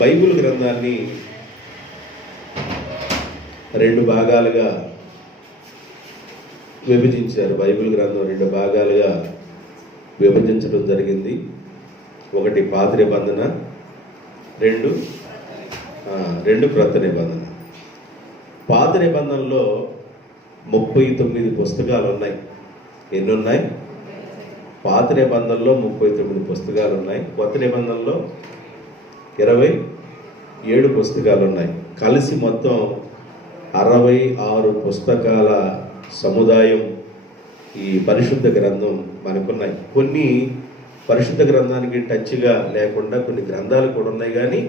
Bible గ్రంథాన్ని రెండు భాగాలుగా విభజించారు. బైబిల్ గ్రంథం రెండు భాగాలుగా విభజించడం జరిగింది. ఒకటి పాత నిబంధన, రెండు క్రొత్త నిబంధన. పాత నిబంధనలో 39 పుస్తకాలు ఉన్నాయి. ఎన్ని ఉన్నాయి? పాత నిబంధనలో 39 పుస్తకాలు ఉన్నాయి. కొత్త నిబంధనలో 27 పుస్తకాలు ఉన్నాయి. కలిసి మొత్తం 66 పుస్తకాల సముదాయం ఈ పరిశుద్ధ గ్రంథం మనకున్నాయి. కొన్ని పరిశుద్ధ గ్రంథానికి టచ్గా లేకుండా కొన్ని గ్రంథాలు కూడా ఉన్నాయి. కానీ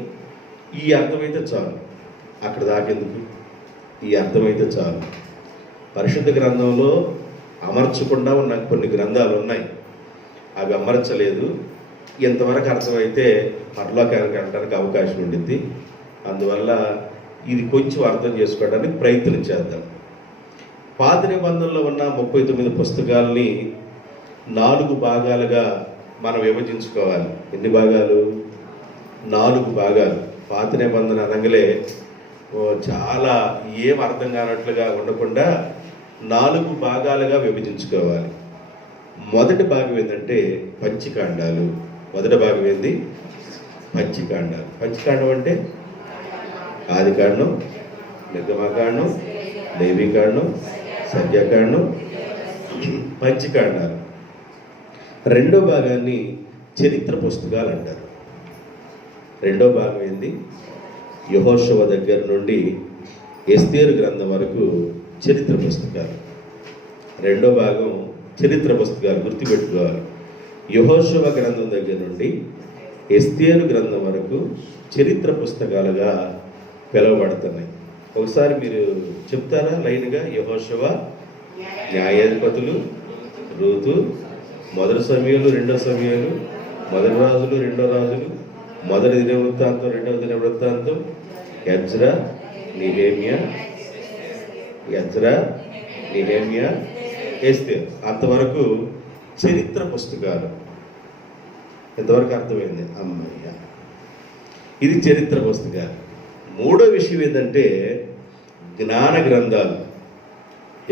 ఈ అర్థమైతే చాలు, అక్కడ దాకేందుకు, ఈ అర్థమైతే చాలు. పరిశుద్ధ గ్రంథంలో అమర్చకుండా ఉన్న కొన్ని గ్రంథాలు ఉన్నాయి, అవి అమర్చలేదు. ఇంతవరకు అర్థమైతే పరలోకానికి వెళ్ళడానికి అవకాశం ఉండింది. అందువల్ల ఇది కొంచెం అర్థం చేసుకోవడానికి ప్రయత్నం చేద్దాం. పాత నిబంధనలో ఉన్న 39 పుస్తకాలని 4 భాగాలుగా మనం విభజించుకోవాలి. ఎన్ని భాగాలు? 4 భాగాలు. పాత నిబంధన అనగలే చాలా ఏం అర్థం కానట్లుగా ఉండకుండా 4 భాగాలుగా విభజించుకోవాలి. మొదటి భాగం ఏంటంటే పంచకాండాలు. మొదటి భాగం ఏంది? పంచకాండాలు. పంచకాండం అంటే ఆదికాండం, నిర్గమకాండం, లేవికాండం, సంఖ్యాకాండం, పంచకాండాలు. రెండో భాగాన్ని చరిత్ర పుస్తకాలు అంటారు. రెండో భాగం ఏంది? యెహోషువ దగ్గర నుండి ఎస్తేరు గ్రంథం వరకు చరిత్ర పుస్తకాలు. రెండో భాగం చరిత్ర పుస్తకాలు, గుర్తుపెట్టుకోవాలి. యెహోషువ గ్రంథం దగ్గర నుండి ఎస్తేరు గ్రంథం వరకు చరిత్ర పుస్తకాలుగా పిలువబడుతున్నాయి. ఒకసారి మీరు చెప్తారా లైన్గా? యెహోషువ, న్యాయాధిపతులు, రూతు, మొదటి సమయాలు, రెండో సమయాలు, మొదటి రాజులు, రెండో రాజులు, మొదటి దినవృత్తాంతం, రెండవ దినవృత్తాంతం, ఎజ్రా, నెహెమ్యా, ఎస్తేరు. అంతవరకు చరిత్ర పుస్తకాలు. ఎంతవరకు అర్థమైంది? అమ్మయ్య, ఇది చరిత్ర పుస్తకాలు. మూడో విషయం ఏంటంటే జ్ఞాన గ్రంథాలు.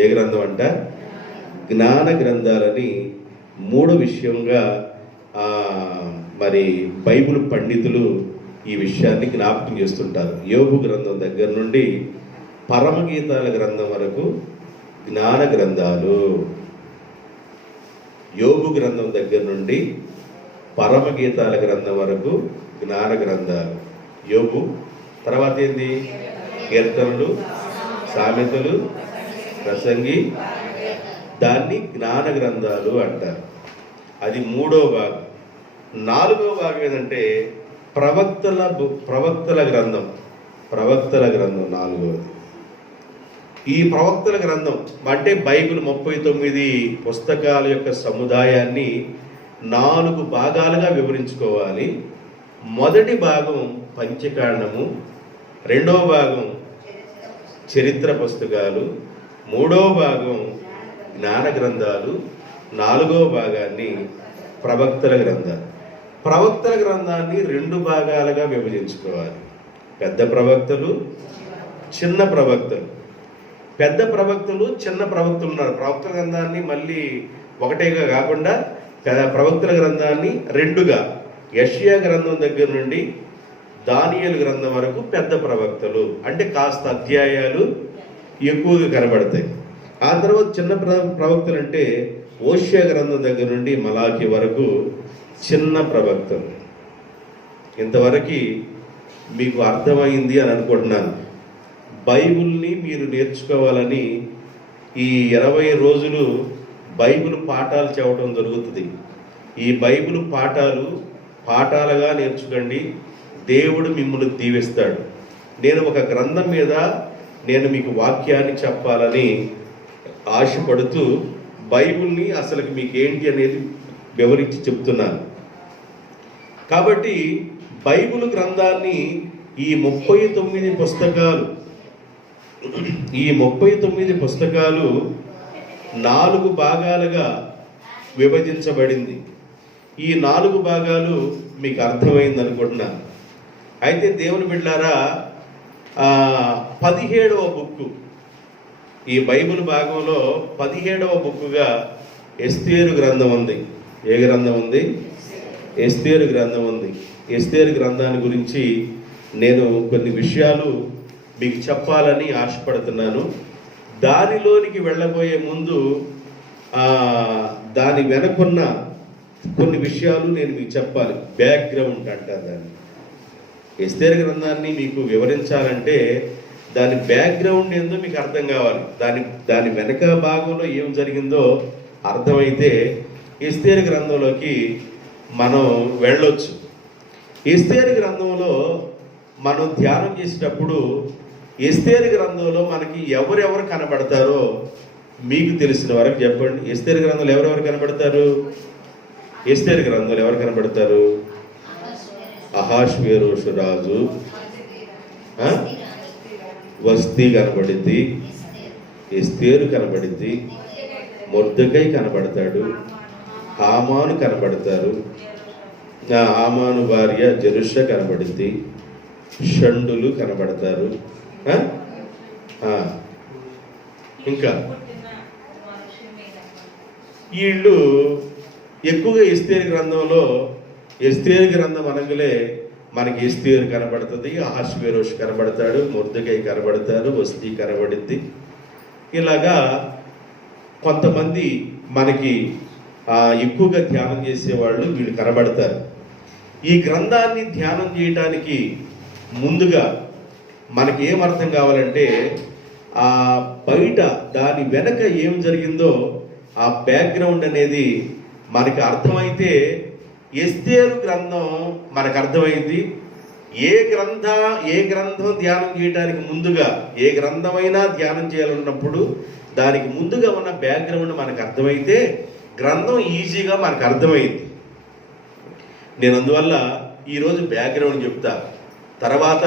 ఏ గ్రంథం అంట? జ్ఞాన గ్రంథాలని మూడో విషయంగా మరి బైబిల్ పండితులు ఈ విషయాన్ని జ్ఞాపకం చేస్తుంటారు. యోబు గ్రంథం దగ్గర నుండి పరమగీతాల గ్రంథం వరకు జ్ఞాన గ్రంథాలు. యోబు గ్రంథం దగ్గర నుండి పరమగీతాల గ్రంథం వరకు జ్ఞాన గ్రంథాలు. యోబు తర్వాత ఏంది? కీర్తనలు, సామెతలు, ప్రసంగి, దాన్ని జ్ఞాన గ్రంథాలు అంటారు. అది మూడో భాగం. నాలుగో భాగం ఏంటంటే ప్రవక్తల గ్రంథం. ప్రవక్తల గ్రంథం నాలుగవది. ఈ ప్రవక్తల గ్రంథం అంటే బైబిల్ 39 పుస్తకాల యొక్క సముదాయాన్ని 4 భాగాలుగా వివరించుకోవాలి. మొదటి భాగం పంచకాండము, రెండవ భాగం చరిత్ర పుస్తకాలు, మూడవ భాగం జ్ఞాన గ్రంథాలు, నాలుగవ భాగాన్ని ప్రవక్తల గ్రంథాలు. ప్రవక్తల గ్రంథాన్ని 2 భాగాలుగా విభజించుకోవాలి. పెద్ద ప్రవక్తలు, చిన్న ప్రవక్తలు. పెద్ద ప్రవక్తలు, చిన్న ప్రవక్తలు ఉన్నారు. ప్రవక్తల గ్రంథాన్ని మళ్ళీ ఒకటేగా కాకుండా ప్రవక్తల గ్రంథాన్ని 2గా, యెషయా గ్రంథం దగ్గర నుండి దానియేలు గ్రంథం వరకు పెద్ద ప్రవక్తలు, అంటే కాస్త అధ్యాయాలు ఎక్కువగా కనబడతాయి. ఆ తర్వాత చిన్న ప్రవక్తలు అంటే హోషేయ గ్రంథం దగ్గర నుండి మలాకి వరకు చిన్న ప్రవక్తలు. ఇంతవరకు మీకు అర్థమైంది అని అనుకుంటున్నాను. బైబిల్ని మీరు నేర్చుకోవాలని ఈ 20 రోజులు బైబిల్ పాఠాలు చెప్పడం జరుగుతుంది. ఈ బైబిల్ పాఠాలుగా నేర్చుకోండి. దేవుడు మిమ్మల్ని దీవిస్తాడు. నేను ఒక గ్రంథం మీద నేను మీకు వాక్యాన్ని చెప్పాలని ఆశపడుతూ బైబిల్ని అసలు మీకు ఏంటి అనేది వివరించి చెప్తున్నాను. కాబట్టి బైబిల్ గ్రంథాన్ని ఈ 39 పుస్తకాలు 4 భాగాలుగా విభజించబడింది. ఈ 4 భాగాలు మీకు అర్థమైంది అనుకుంటున్నాను. అయితే దేవుని బిడ్డలారా, 17వ బుక్కు, ఈ బైబిల్ భాగంలో 17వ బుక్కుగా ఎస్తేరు గ్రంథం ఉంది. ఏ గ్రంథం ఉంది? ఎస్తేరు గ్రంథం ఉంది. ఎస్తేరు గ్రంథాన్ని గురించి నేను కొన్ని విషయాలు మీకు చెప్పాలని ఆశపడుతున్నాను. దానిలోనికి వెళ్ళబోయే ముందు దాని వెనుకున్న కొన్ని విషయాలు నేను మీకు చెప్పాలి. బ్యాక్గ్రౌండ్ అంటారు దాన్ని. ఎస్తేరు గ్రంథాన్ని మీకు వివరించాలంటే దాని బ్యాక్గ్రౌండ్ ఏందో మీకు అర్థం కావాలి. దాని వెనక భాగంలో ఏం జరిగిందో అర్థమైతే ఎస్తేరు గ్రంథంలోకి మనం వెళ్ళొచ్చు. ఎస్తేరు గ్రంథంలో మనం ధ్యానం చేసేటప్పుడు ఎస్తేరు గ్రంథంలో మనకి ఎవరెవరు కనబడతారో మీకు తెలిసిన వరకు చెప్పండి. ఎస్తేరు గ్రంథంలో ఎవరెవరు కనబడతారు? ఎస్తేరు గ్రంథంలో ఎవరు కనబడతారు? అహాష్వేరోషు రాజు, వస్తీ కనబడిద్ది, ఎస్తేరు కనబడిద్ది, మొర్దెకై కనబడతాడు, హామాను కనబడతారు, హామాను భార్య జెరుషా కనబడిద్ది, షండులు కనబడతారు. ఇంకా వీళ్ళు ఎక్కువగా ఎస్తేరు గ్రంథంలో, ఎస్తేరు గ్రంథం అనగలే మనకి ఎస్తేరు కనబడుతుంది, అహాష్వేరోషు కనబడతాడు, మొర్దెకై కనబడతారు, వస్తీ కనబడిద్ది. ఇలాగా కొంతమంది మనకి ఎక్కువగా ధ్యానం చేసేవాళ్ళు వీళ్ళు కనబడతారు. ఈ గ్రంథాన్ని ధ్యానం చేయటానికి ముందుగా మనకి ఏం అర్థం కావాలంటే బయట దాని వెనక ఏం జరిగిందో ఆ బ్యాక్గ్రౌండ్ అనేది మనకి అర్థమైతే ఎస్తేరు గ్రంథం మనకు అర్థమైంది. ఏ గ్రంథం ధ్యానం చేయడానికి ముందుగా, ఏ గ్రంథమైనా ధ్యానం చేయాలన్నప్పుడు దానికి ముందుగా ఉన్న బ్యాక్గ్రౌండ్ మనకు అర్థమైతే గ్రంథం ఈజీగా మనకు అర్థమైంది. నేను అందువల్ల ఈరోజు బ్యాక్గ్రౌండ్ చెప్తా, తర్వాత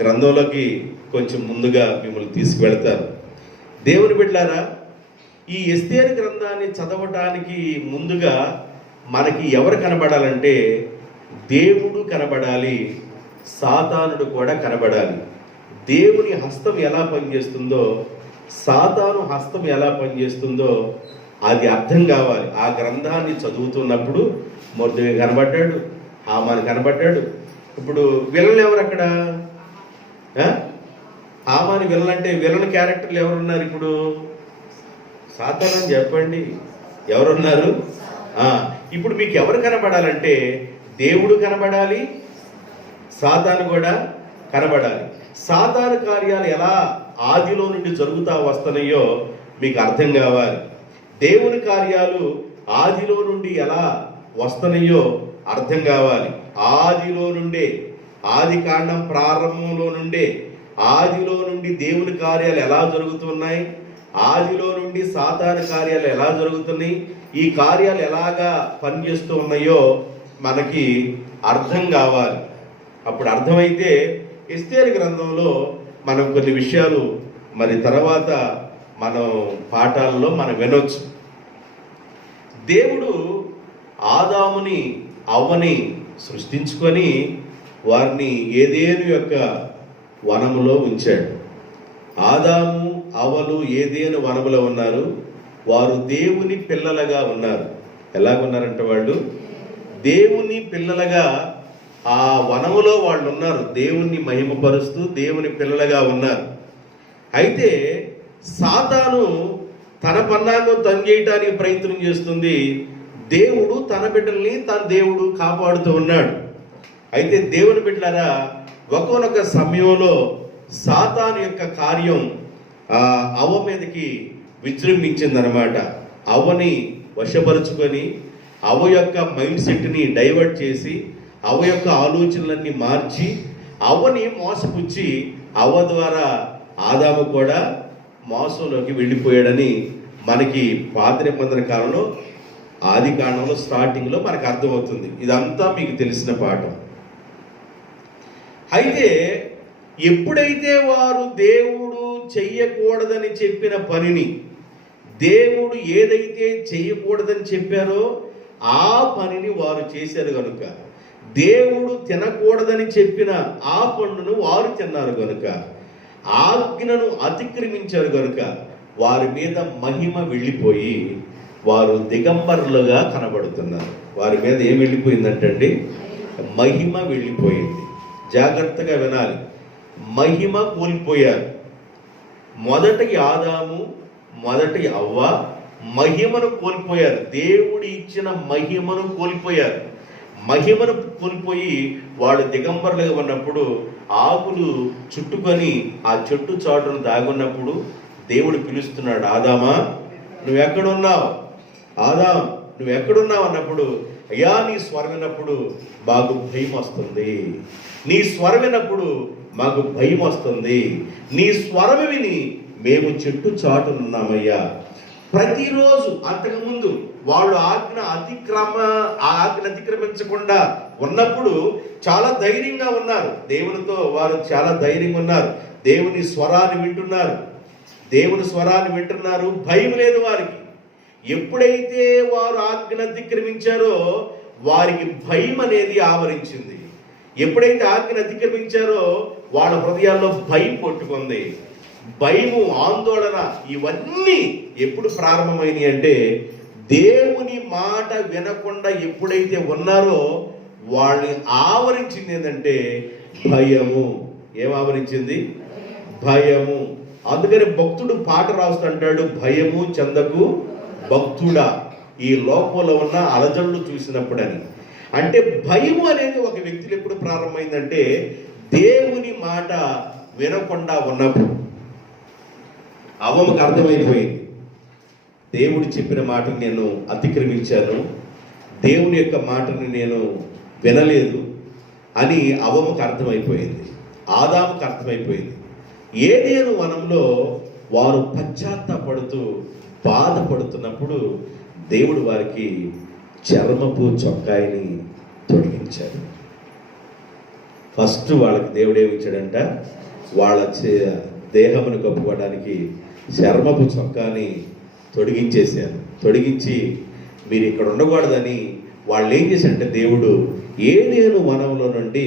గ్రంథంలోకి కొంచెం ముందుగా మిమ్మల్ని తీసుకువెళ్తారు. దేవుని బిడ్డలారా, ఈ ఎస్తేరు గ్రంథాన్ని చదవటానికి ముందుగా మనకి ఎవరు కనబడాలంటే దేవుడు కనబడాలి, సాతానుడు కూడా కనబడాలి. దేవుని హస్తం ఎలా పనిచేస్తుందో, సాతాను హస్తం ఎలా పనిచేస్తుందో అది అర్థం కావాలి. ఆ గ్రంథాన్ని చదువుతున్నప్పుడు మొర్దెకై కనబడ్డాడు, హామాను కనబడ్డాడు. ఇప్పుడు విలన్ ఎవరు అక్కడ? హామాను విలన్ అంటే విలన్ క్యారెక్టర్లు ఎవరున్నారు? ఇప్పుడు సాతాను అని చెప్పండి, ఎవరున్నారు? ఇప్పుడు మీకు ఎవరు కనబడాలంటే దేవుడు కనబడాలి, సాతాను కూడా కనబడాలి. సాతాను కార్యాలు ఎలా ఆదిలో నుండి జరుగుతా వస్తున్నాయో మీకు అర్థం కావాలి. దేవుని కార్యాలు ఆదిలో నుండి ఎలా వస్తున్నాయో అర్థం కావాలి. ఆదిలో నుండే, ఆది కాండం ప్రారంభంలో నుండే, ఆదిలో నుండి దేవుని కార్యాలు ఎలా జరుగుతున్నాయి, ఆదిలో నుండి సాతాను కార్యాలు ఎలా జరుగుతున్నాయి, ఈ కార్యాలు ఎలాగా పనిచేస్తూ ఉన్నాయో మనకి అర్థం కావాలి. అప్పుడు అర్థమైతే ఎస్తేరు గ్రంథంలో మనం కొన్ని విషయాలు మరి తర్వాత మనం పాఠాలలో మనం వినొచ్చు. దేవుడు ఆదాముని అవ్వని సృష్టించుకొని వారిని ఏదేను యొక్క వనములో ఉంచాడు. ఆదాము అవ్వలు ఏదేను వనములో ఉన్నారు. వారు దేవుని పిల్లలుగా ఉన్నారు. ఎలాగున్నారంటే వాళ్ళు దేవుని పిల్లలుగా ఆ వనములో వాళ్ళు ఉన్నారు. దేవుణ్ణి మహిమపరుస్తూ దేవుని పిల్లలుగా ఉన్నారు. అయితే సాతాను తన పన్నాగం తను చేయటానికి ప్రయత్నం చేస్తుంది. దేవుడు తన బిడ్డల్ని తన దేవుడు కాపాడుతూ ఉన్నాడు. అయితే దేవుని బిడ్డలారా, ఒక్కొక్క సమయంలో సాతాను యొక్క కార్యం అవ్వ మీదకి విజృంభించిందనమాట. అవ్వని వశపరుచుకొని అవ్వ యొక్క మైండ్ సెట్ని డైవర్ట్ చేసి అవ్వ యొక్క ఆలోచనలన్నీ మార్చి అవ్వని మోసపుచ్చి అవ్వ ద్వారా ఆదాము కూడా మోసంలోకి వెళ్ళిపోయాడని మనకి పాత నిబంధన కాలంలో ఆది కాండంలో స్టార్టింగ్లో మనకు అర్థమవుతుంది. ఇదంతా మీకు తెలిసిన పాఠం. అయితే ఎప్పుడైతే వారు దేవుడు చెయ్యకూడదని చెప్పిన పనిని, దేవుడు ఏదైతే చెయ్యకూడదని చెప్పారో ఆ పనిని వారు చేశారు కనుక దేవుడు తినకూడదని చెప్పిన ఆ పండును వారు తిన్నారు గనుక, ఆజ్ఞను అతిక్రమించారు గనుక వారి మీద మహిమ వెళ్ళిపోయి వారు దిగంబరులుగా కనబడుతున్నారు. వారి మీద ఏం వెళ్ళిపోయిందంటే మహిమ వెళ్ళిపోయింది. జాగ్రత్తగా వినాలి. మహిమ కోల్పోయారు. మొదటి ఆదాము, మొదటి అవ్వ మహిమను కోల్పోయారు. దేవుడు ఇచ్చిన మహిమను కోల్పోయారు. మహిమను కోల్పోయి వాళ్ళు దిగంబరులుగా ఉన్నప్పుడు ఆకులు చుట్టుకొని ఆ చెట్టు చాటును దాగున్నప్పుడు దేవుడు పిలుస్తున్నాడు, ఆదామా నువ్వెక్కడున్నావు, ఆదాం నువ్వెక్కడున్నావు అన్నప్పుడు, అయ్యా నీ స్వరం విన్నప్పుడు మాకు భయం వస్తుంది, నీ స్వరం విన్నప్పుడు మాకు భయం వస్తుంది, నీ స్వరం విని మేము చెట్టు చాటునున్నామయ్యా. ప్రతిరోజు అంతకుముందు వాళ్ళు ఆజ్ఞ అతిక్రమించకుండా ఉన్నప్పుడు చాలా ధైర్యంగా ఉన్నారు. దేవునితో వారు చాలా ధైర్యంగా ఉన్నారు. దేవుని స్వరాన్ని వింటున్నారు. భయం లేదు వారికి. ఎప్పుడైతే వారు ఆజ్ఞ అతిక్రమించారో వారికి భయం అనేది ఆవరించింది. ఎప్పుడైతే ఆజ్ఞ అతిక్రమించారో వాళ్ళ హృదయాల్లో భయం పట్టుకుంది. భయము, ఆందోళన ఇవన్నీ ఎప్పుడు ప్రారంభమైనవి అంటే దేవుని మాట వినకుండా ఎప్పుడైతే ఉన్నారో వాళ్ళని ఆవరించింది ఏంటంటే భయము. ఏం ఆవరించింది? భయము. అందుకని భక్తుడు పాట రాస్తుంటాడు, భయము చెందకు భక్తుడా ఈ లోకంలో ఉన్న అలజడులు చూసినప్పుడని. అంటే భయము అనేది ఒక వ్యక్తిలో ఎప్పుడు ప్రారంభమైందంటే దేవుని మాట వినకుండా ఉన్నప్పుడు. అవ్వకు అర్థమైపోయింది, దేవుడు చెప్పిన మాటను నేను అతిక్రమించాను, దేవుని యొక్క మాటను నేను వినలేదు అని అవ్వకు అర్థమైపోయింది, ఆదాముకు అర్థమైపోయింది. ఏదేను వనంలో వారు పశ్చాత్తాపడుతూ బాధపడుతున్నప్పుడు దేవుడు వారికి చర్మపు చొక్కాయిని తొడిగించాడు. ఫస్ట్ వాళ్ళకి దేవుడు ఏమిచ్చాడంట? వాళ్ళ దేహమును కప్పుకోవడానికి చర్మపు చొక్కాని తొడిగించేశారు. తొడిగించి మీరు ఇక్కడ ఉండకూడదని వాళ్ళు ఏం చేశారంటే దేవుడు ఏదేను వనంలో నుండి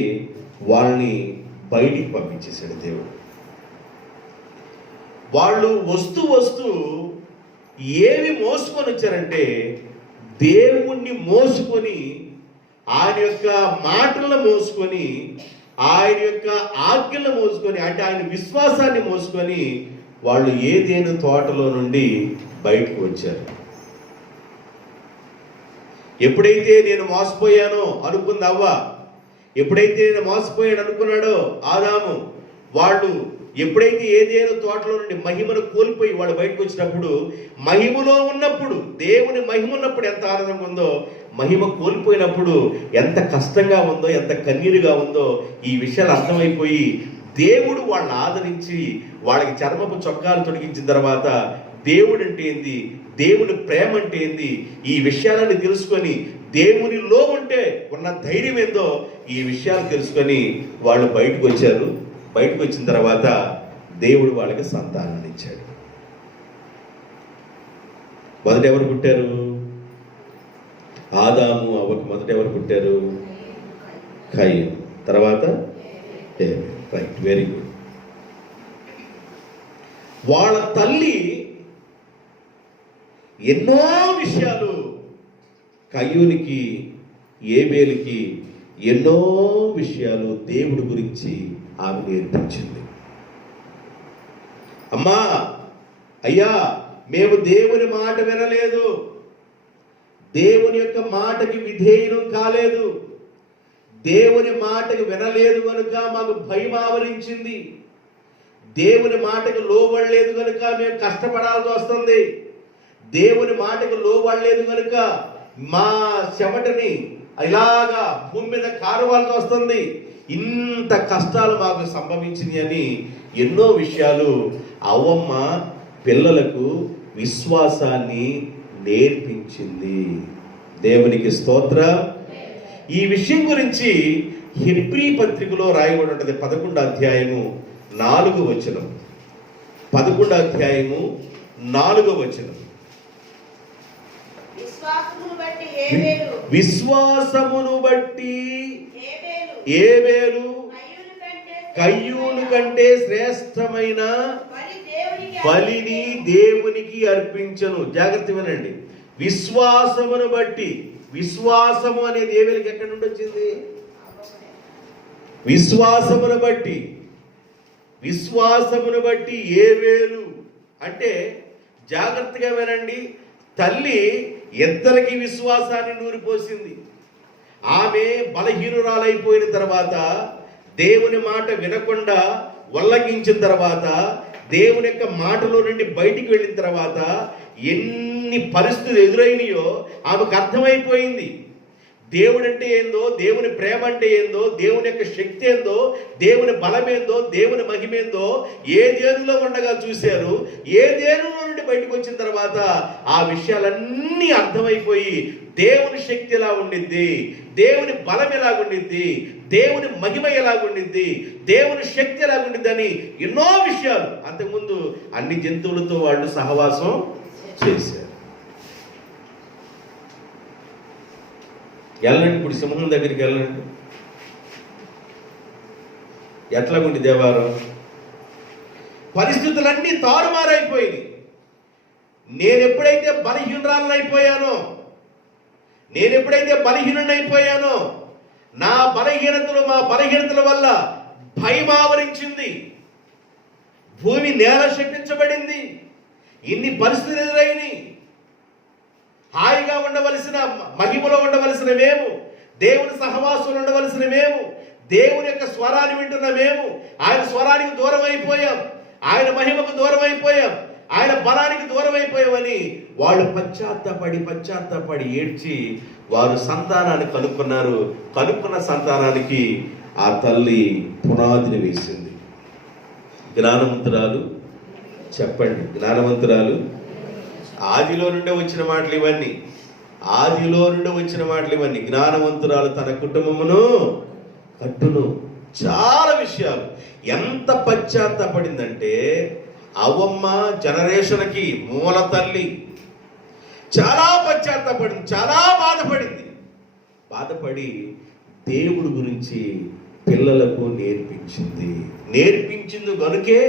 వాళ్ళని బయటికి పంపించేశాడు దేవుడు. వాళ్ళు వస్తూ ఏమి మోసుకొని వచ్చారంటే దేవుణ్ణి మోసుకొని, ఆయన యొక్క మాటలను మోసుకొని, ఆయన యొక్క ఆజ్ఞలను మోసుకొని, అంటే ఆయన విశ్వాసాన్ని మోసుకొని వాళ్ళు ఏదేను తోటలో నుండి బయటకు వచ్చారు. ఎప్పుడైతే నేను మోసపోయానో అనుకుంది అవ్వ, ఎప్పుడైతే నేను మోసపోయాను అనుకున్నాడో ఆదాము, వాళ్ళు ఎప్పుడైతే ఏదేను తోటలో నుండి మహిమను కోల్పోయి వాళ్ళు బయటకు వచ్చినప్పుడు, మహిమలో ఉన్నప్పుడు, దేవుని మహిమ ఉన్నప్పుడు ఎంత ఆనందంగా ఉందో, మహిమ కోల్పోయినప్పుడు ఎంత కష్టంగా ఉందో, ఎంత కన్నీరుగా ఉందో ఈ విషయాలు అర్థమైపోయి దేవుడు వాళ్ళని ఆదరించి వాళ్ళకి చర్మపు చొక్కాలు తొడిగించిన తర్వాత దేవుడు అంటే ఏంది, దేవుని ప్రేమ అంటే ఏంది, ఈ విషయాలను తెలుసుకొని దేవునిలో ఉంటే ఉన్న ధైర్యం ఏందో ఈ విషయాలు తెలుసుకొని వాళ్ళు బయటకు వచ్చారు. బయటకు వచ్చిన తర్వాత దేవుడు వాళ్ళకి సంతానాన్ని ఇచ్చాడు. మొదట ఎవరు పుట్టారు? ఆదాము అవ్వకు మొదట ఎవరు పుట్టారు? కయీను. తర్వాత రైట్, వెరీ గుడ్. వాళ్ళ తల్లి ఎన్నో విషయాలు కయ్యూనికి, ఏబేలుకి ఎన్నో విషయాలు దేవుడి గురించి ఆమె నేర్పించింది. అమ్మా, అయ్యా, మేము దేవుని మాట వినలేదు, దేవుని యొక్క మాటకి విధేయులం కాలేదు, దేవుని మాటకి వినలేదు కనుక మాకు భయం ఆవరించింది, దేవుని మాటకు లోబడలేదు కనుక మేము కష్టపడాల్సి వస్తుంది, దేవుని మాటకు లోబడలేదు కనుక మా చెమటని ఇలాగా భూమి మీద కారవాల్సి వస్తుంది, ఇంత కష్టాలు మాకు సంభవించింది అని ఎన్నో విషయాలు అవ్వమ్మ పిల్లలకు విశ్వాసాన్ని నేర్పించింది. దేవునికి స్తోత్రం. ఈ విషయం గురించి హెబ్రీ పత్రికలో రాయబడి ఉంటుంది. 11వ అధ్యాయము 4వ వచనం. 11వ అధ్యాయము 4వ వచనం. విశ్వాసమును బట్టి విశ్వాసమును బట్టి ఏబేలు కయ్యూను కంటే శ్రేష్టమైన బలిని దేవునికి అర్పించను. జాగ్రత్త వినండి. విశ్వాసమును బట్టి, విశ్వాసము అనేది ఏబేలుకి ఎక్కడి నుండి వచ్చింది? విశ్వాసమును బట్టి, విశ్వాసమును బట్టి ఏబేలు అంటే, జాగ్రత్తగా వినండి, తల్లి ఇద్దరికి విశ్వాసాన్ని నూరిపోసింది. ఆమె బలహీనురాలైపోయిన తర్వాత, దేవుని మాట వినకుండా ఉల్లంఘించిన తర్వాత, దేవుని యొక్క మాటలో నుండి బయటికి వెళ్ళిన తర్వాత ఎన్ని పరిస్థితులు ఎదురైనాయో ఆమెకు అర్థమైపోయింది. దేవుడు అంటే ఏందో, దేవుని ప్రేమ అంటే ఏందో, దేవుని యొక్క శక్తి ఏందో, దేవుని బలమేందో, దేవుని మహిమేందో ఏ దేనిలో ఉండగా చూశారు. ఏ దేనిలో నుండి బయటకు వచ్చిన తర్వాత ఆ విషయాలన్నీ అర్థమైపోయి దేవుని శక్తి ఎలా ఉండిద్ది, దేవుని బలం ఎలాగుండిద్ది, దేవుని మహిమ ఎలాగుండిద్ది, దేవుని శక్తి ఎలాగుండిద్ది అని ఎన్నో విషయాలు. అంతకుముందు అన్ని జంతువులతో వాళ్ళు సహవాసం చేశారు. వెళ్ళండి, ఇప్పుడు సింహం దగ్గరికి వెళ్ళండి. ఎట్లాగుండి దేవారం పరిస్థితులన్నీ తారుమారైపోయింది. నేను ఎప్పుడైతే బలహీనరాలనైపోయానో, నేను ఎప్పుడైతే బలహీనుడైపోయానో, నా బలహీనతలు, మా బలహీనతల వల్ల భయం ఆవరించింది, భూమి నేల శపించబడింది, ఇన్ని పరిస్థితులు ఎదురైనవి. హాయిగా ఉండవలసిన, మహిమలో ఉండవలసిన మేము, దేవుని సహవాసంలో ఉండవలసిన మేము, దేవుని యొక్క స్వరాన్ని వింటున్న మేము ఆయన స్వరానికి దూరం అయిపోయాం, ఆయన మహిమకు దూరం అయిపోయాం, ఆయన బలానికి దూరం అయిపోయామని వాళ్ళు పశ్చాత్తాపడి ఏడ్చి వారు సంతానాన్ని కనుక్కున్నారు. కనుక్కున్న సంతానానికి ఆ తల్లి పునాదిని వేసింది. జ్ఞానవంతురాలు చెప్పండి, జ్ఞానవంతురాలు. ఆదిలో నుండే వచ్చిన మాటలు ఇవన్నీ, ఆదిలో నుండి వచ్చిన మాటలు ఇవన్నీ. జ్ఞానవంతురాలు తన కుటుంబమును కట్టును. చాలా విషయాలు. ఎంత పశ్చాత్తాపడిందంటే, అవ్వమ్మ జనరేషన్కి మూల తల్లి చాలా పశ్చాత్తాపడింది, చాలా బాధపడి దేవుడి గురించి పిల్లలకు నేర్పించింది కనుకే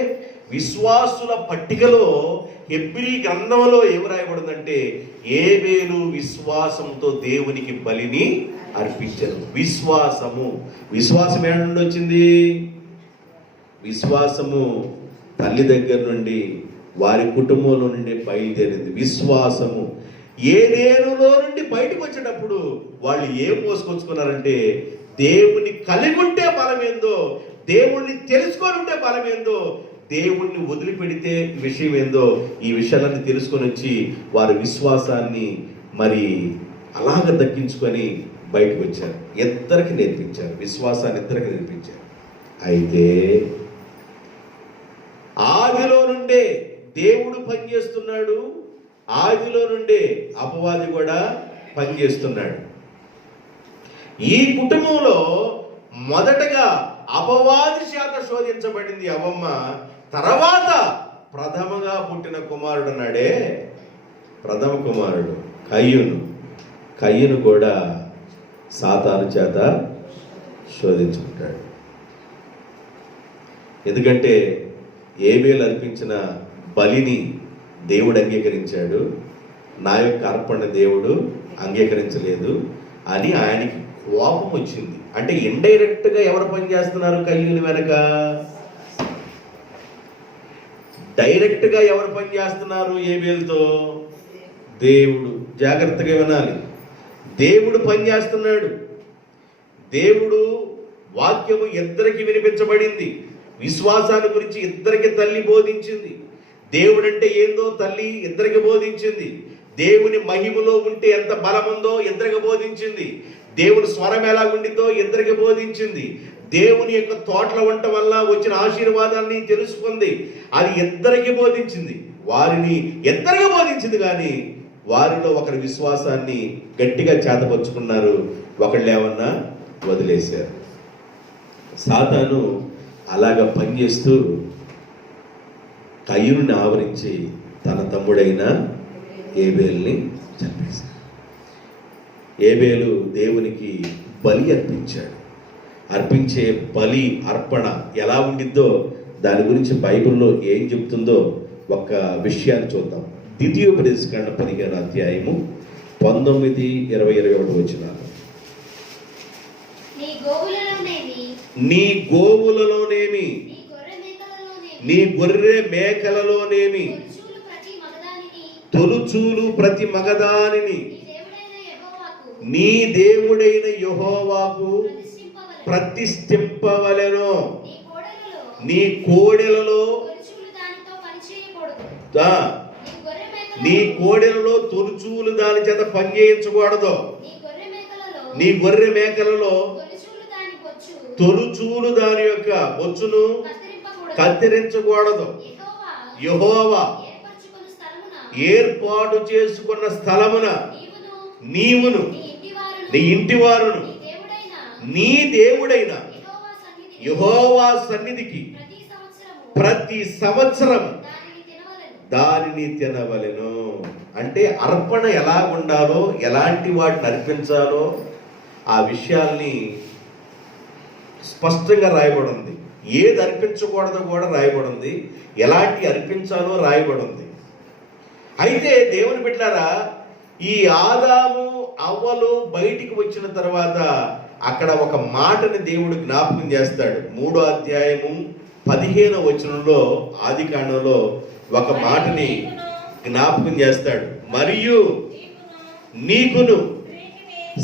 విశ్వాసుల పట్టికలో హెబ్రీ గ్రంథంలో ఏమి రాయబడిందంటే, ఏబేలు విశ్వాసంతో దేవునికి బలిని అర్పించను. విశ్వాసం ఏడ నుండి వచ్చింది? విశ్వాసము తల్లి దగ్గర నుండి, వారి కుటుంబంలో నుండి బయలుదేరింది. విశ్వాసము ఏదేనులో నుండి బయటకు వచ్చేటప్పుడు వాళ్ళు ఏం మోసుకొచ్చుకున్నారంటే, దేవుని కలిగి ఉంటే బలమేందో, దేవుణ్ణి తెలుసుకొని ఉంటే బలమేందో, దేవుణ్ణి వదిలిపెడితే విషయం ఏందో, ఈ విషయాలన్నీ తెలుసుకొని వచ్చి వారి విశ్వాసాన్ని మరి అలాగ దక్కించుకొని బయటకు వచ్చారు. ఇద్దరికి నేర్పించారు, విశ్వాసాన్ని ఇద్దరికి నేర్పించారు. అయితే ఆదిలో నుండే దేవుడు పనిచేస్తున్నాడు, ఆదిలో నుండే అపవాది కూడా పనిచేస్తున్నాడు. ఈ కుటుంబంలో మొదటగా అపవాది చేత శోధించబడింది అవ్వమ్మ. తర్వాత ప్రథమగా పుట్టిన కుమారుడు అన్నాడే, ప్రథమ కుమారుడు కయ్యూను కూడా సాతాను చేత శోధించుకుంటాడు. ఎందుకంటే ఏబేలు అర్పించిన బలిని దేవుడు అంగీకరించాడు, నా యొక్క అర్పణ దేవుడు అంగీకరించలేదు అని ఆయనకి కోపం వచ్చింది. అంటే ఇండైరెక్ట్గా ఎవరు పని చేస్తున్నారు కయ్యూని వెనక? డైరెక్ట్గా ఎవరు పని చేస్తున్నారు ఏబేలుతో? దేవుడు. జాగ్రత్తగా వినాలి. దేవుడు పని చేస్తున్నాడు. దేవుడు వాక్యము ఇద్దరికి వినిపించబడింది. విశ్వాసాన్ని గురించి ఇద్దరికి తల్లి బోధించింది. దేవుడు అంటే ఏందో తల్లి ఇద్దరికి బోధించింది. దేవుని మహిమలో ఉంటే ఎంత బలం ఉందో ఇద్దరికి బోధించింది. దేవుని స్వరం ఎలాగుండిందో ఇద్దరికి బోధించింది. దేవుని యొక్క తోటల వంట వల్ల వచ్చిన ఆశీర్వాదాన్ని తెలుసుకుంది, అది ఇద్దరికి బోధించింది. వారిని ఇద్దరికి బోధించింది, కానీ వారిలో ఒకరి విశ్వాసాన్ని గట్టిగా చేతపరుచుకున్నారు, ఒకళ్ళు ఏమన్నా వదిలేశారు. సాతాను అలాగ పనిచేస్తూ కయ్యూని ఆవరించి తన తమ్ముడైన ఏబేల్ని చంపేశారు. ఏబేలు దేవునికి బలి అర్పించాడు. అర్పించే బలి అర్పణ ఎలా ఉండిద్దో దాని గురించి బైబిల్లో ఏం చెప్తుందో ఒక విషయాన్ని చూద్దాం. ద్వితీయోపదేశకాండ 15వ అధ్యాయము 19, 20, 21 వచనాలు. నీ గోవులలోనేమి నీ గొర్రె మేకలలోనేమి తొలుచూలు ప్రతి మగదానిని నీ దేవుడైన యెహోవాకు ప్రతిష్ఠింపవలెను. నీ కోడెలలో నీ కోడెలలో తొలుచూలు దాని చేత పనిచేయించకూడదు. నీ గొర్రె మేకలలో తొలుచూలు దాని యొక్క బొచ్చును కత్తిరించకూడదు. యెహోవా ఏర్పాటు చేసుకున్న స్థలమున నీవును నీ ఇంటి వారును నీ దేవుడైన యెహోవా సన్నిధికి ప్రతి సంవత్సరం దానిని తినవలెను. అంటే అర్పణ ఎలా ఉండాలో, ఎలాంటి వాటిని అర్పించాలో ఆ విషయాల్ని స్పష్టంగా రాయబడింది. ఏది అర్పించకూడదో కూడా రాయబడింది, ఎలాంటి అర్పించాలో రాయబడింది. అయితే దేవుని బిడ్డలారా, ఈ ఆదాము అవ్వలు బయటికి వచ్చిన తర్వాత అక్కడ ఒక మాటని దేవుడు జ్ఞాపకం చేస్తాడు. 3వ అధ్యాయము 15వ వచనంలో, ఆది కాండంలో ఒక మాటని జ్ఞాపకం చేస్తాడు. మరియు నీకును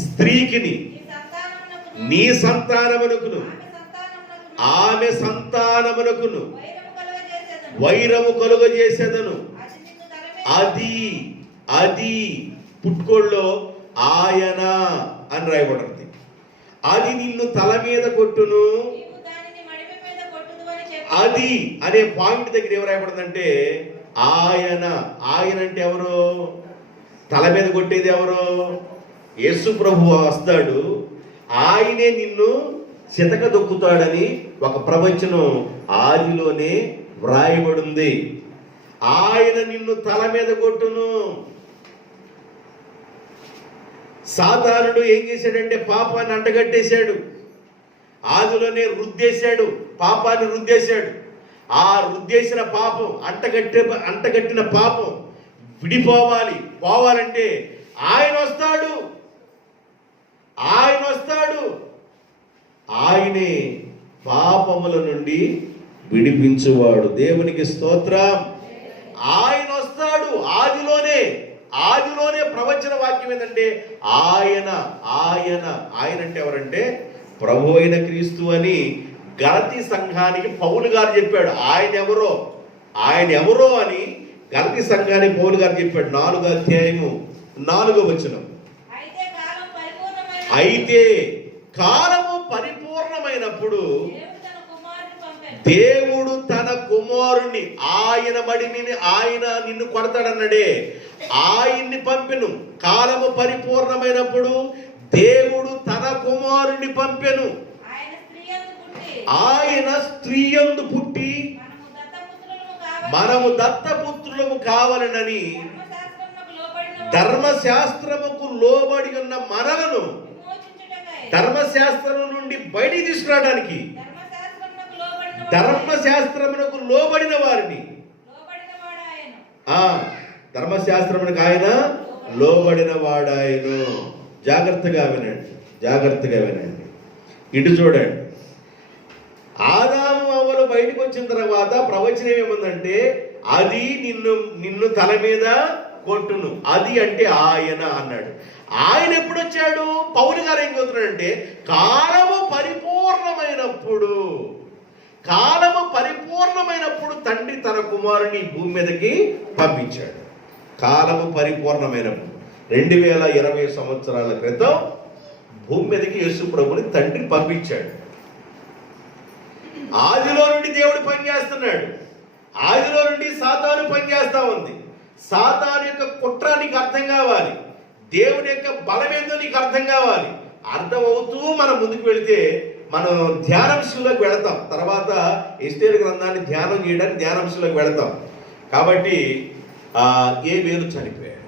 స్త్రీకిని నీ సంతానమునకును ఆమె సంతానమునకును వైరము కలుగజేసేదను. అది అది పుట్టుకోళ్ళలో ఆయన అని రాయబడుతుంది. అది నిన్ను తల మీద కొట్టును. అది అనే పాయింట్ దగ్గర ఏం రాయబడుతుందంటే ఆయన. ఆయన అంటే ఎవరు? తల మీద కొట్టేది ఎవరు? యేసు ప్రభువు వస్తాడు, ఆయనే నిన్ను చితక దొక్కుతాడని ఒక ప్రవచనం ఆదిలోనే వ్రాయబడింది. ఆయన నిన్ను తల మీద కొట్టును. సాతానుడు ఏం చేశాడంటే పాపాన్ని అంటగట్టేశాడు. ఆదిలోనే రుద్దేశాడు, పాపాన్ని రుద్దేశాడు. ఆ రుద్దేసిన పాపం అంటగట్టిన పాపం పోవాలంటే ఆయన వస్తాడు. ఆయనే పాపముల నుండి విడిపించువాడు. దేవునికి స్తోత్రం. ఆయన వస్తాడు. ఆదిలోనే ప్రవచన వాక్యం ఏంటంటే ఆయన అంటే ఎవరంటే ప్రభు అయిన క్రీస్తు అని గలతీ సంఘానికి పౌలు గారు చెప్పాడు. ఆయన ఎవరో అని గలతీ సంఘానికి పౌలు గారు చెప్పాడు. 4వ అధ్యాయము 4వ వచనం. అయితే కాలము పరిపూర్ణమైనప్పుడు దేవుడు తన కుమారుని, ఆయన నిన్ను కొడతాడన్నాడే, ఆయన్ని పంపెను. కాలము పరిపూర్ణమైనప్పుడు దేవుడు తన కుమారుని పంపెను. ఆయన స్త్రీయందు పుట్టి మనము దత్తపుత్రులము కావాలనని ధర్మశాస్త్రముకు లోబడి ఉన్న మనలను ధర్మశాస్త్రం నుండి బయటికి తీసుకురావడానికి, ధర్మశాస్త్రమునకు లోబడిన వారిని, ధర్మశాస్త్రమునకు ఆయన లోబడిన వాడాయను. జాగ్రత్తగా వినండి. ఇటు చూడండి. ఆదాము అవ్వలు బయటకు వచ్చిన తర్వాత ప్రవచనం ఏముందంటే అది నిన్ను తల మీద కొట్టును. అది అంటే ఆయన అన్నాడు. ఆయన ఎప్పుడు వచ్చాడు? పౌలు గారు ఏం చెబుతున్నాడంటే కాలము పరిపూర్ణమైనప్పుడు తండ్రి తన కుమారుని భూమి మీదకి పంపించాడు. కాలము పరిపూర్ణమైనప్పుడు 2020 సంవత్సరాల క్రితం భూమి మీదకి యేసు ప్రభుని తండ్రి పంపించాడు. ఆదిలో నుండి దేవుడు పనిచేస్తున్నాడు. ఆదిలో నుండి సాతాను పనిచేస్తా ఉంది. సాతాను యొక్క కుట్ర నీకు అర్థం కావాలి, దేవుని యొక్క బలమేందో నీకు అర్థం కావాలి. అర్థమవుతూ మనం ముందుకు వెళితే మనం ధ్యానాంశంలోకి వెళతాం. తర్వాత ఎస్తేరు గ్రంథాన్ని ధ్యానం చేయడానికి ధ్యానాంశంలోకి వెళతాం. కాబట్టి ఏబేలు చనిపోయాడు.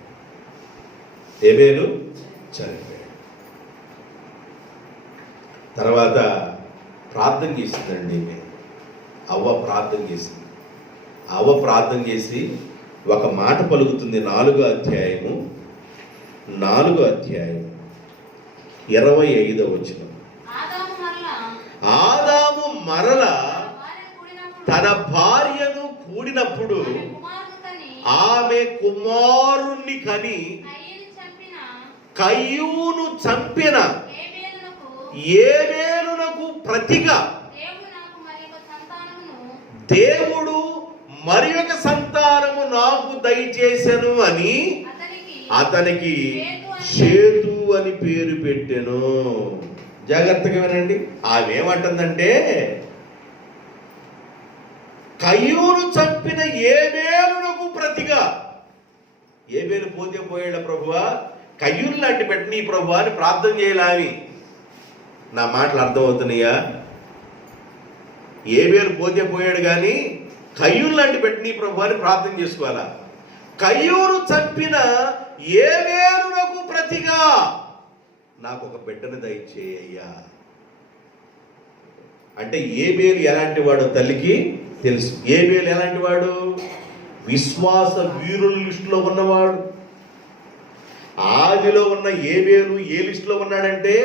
తర్వాత ప్రార్థన చేసిందండి. అవ్వ ప్రార్థన చేసింది. అవ్వ ప్రార్థన చేసి ఒక మాట పలుకుతుంది. 4వ అధ్యాయము 25వ వచనం. ఆదాము మరల తన భార్యను కూడినప్పుడు ఆమె కుమారుణ్ణి కని కయ్యూను చంపిన ఏబేలునకు ప్రతిగా దేవుడు మరి ఒక సంతానము నాకు దయచేసెను అని అతనికి షేతు అని పేరు పెట్టెను. జాగ్రత్తగా వినండి. ఆమె ఏమంటుందంటే, కయ్యూను చంపిన ఏబేలునకు ప్రతిగా. ఏబేలు పోతే పోయాడు ప్రభువా, కయ్యూను లాంటి పెట్టిన ప్రభువా అని ప్రార్థన చేయాలని. నా మాటలు అర్థమవుతున్నాయా? ఏబేలు పోతే పోయాడు కానీ కయ్యూను లాంటి పెట్టిన ప్రభు అని ప్రార్థన చేసుకోవాలా. కయ్యూను చంపిన ఏబేలునకు ప్రతిగా నాకు ఒక బిడ్డను దయచేయ్యా అంటే, ఏబేలు ఎలాంటి వాడు తల్లికి తెలుసు. ఏబేలు ఎలాంటి వాడు? విశ్వాస వీరుల లిస్టులో ఉన్నవాడు. ఆదిలో ఉన్న ఏబేలు ఏ లిస్టులో ఉన్నాడంటే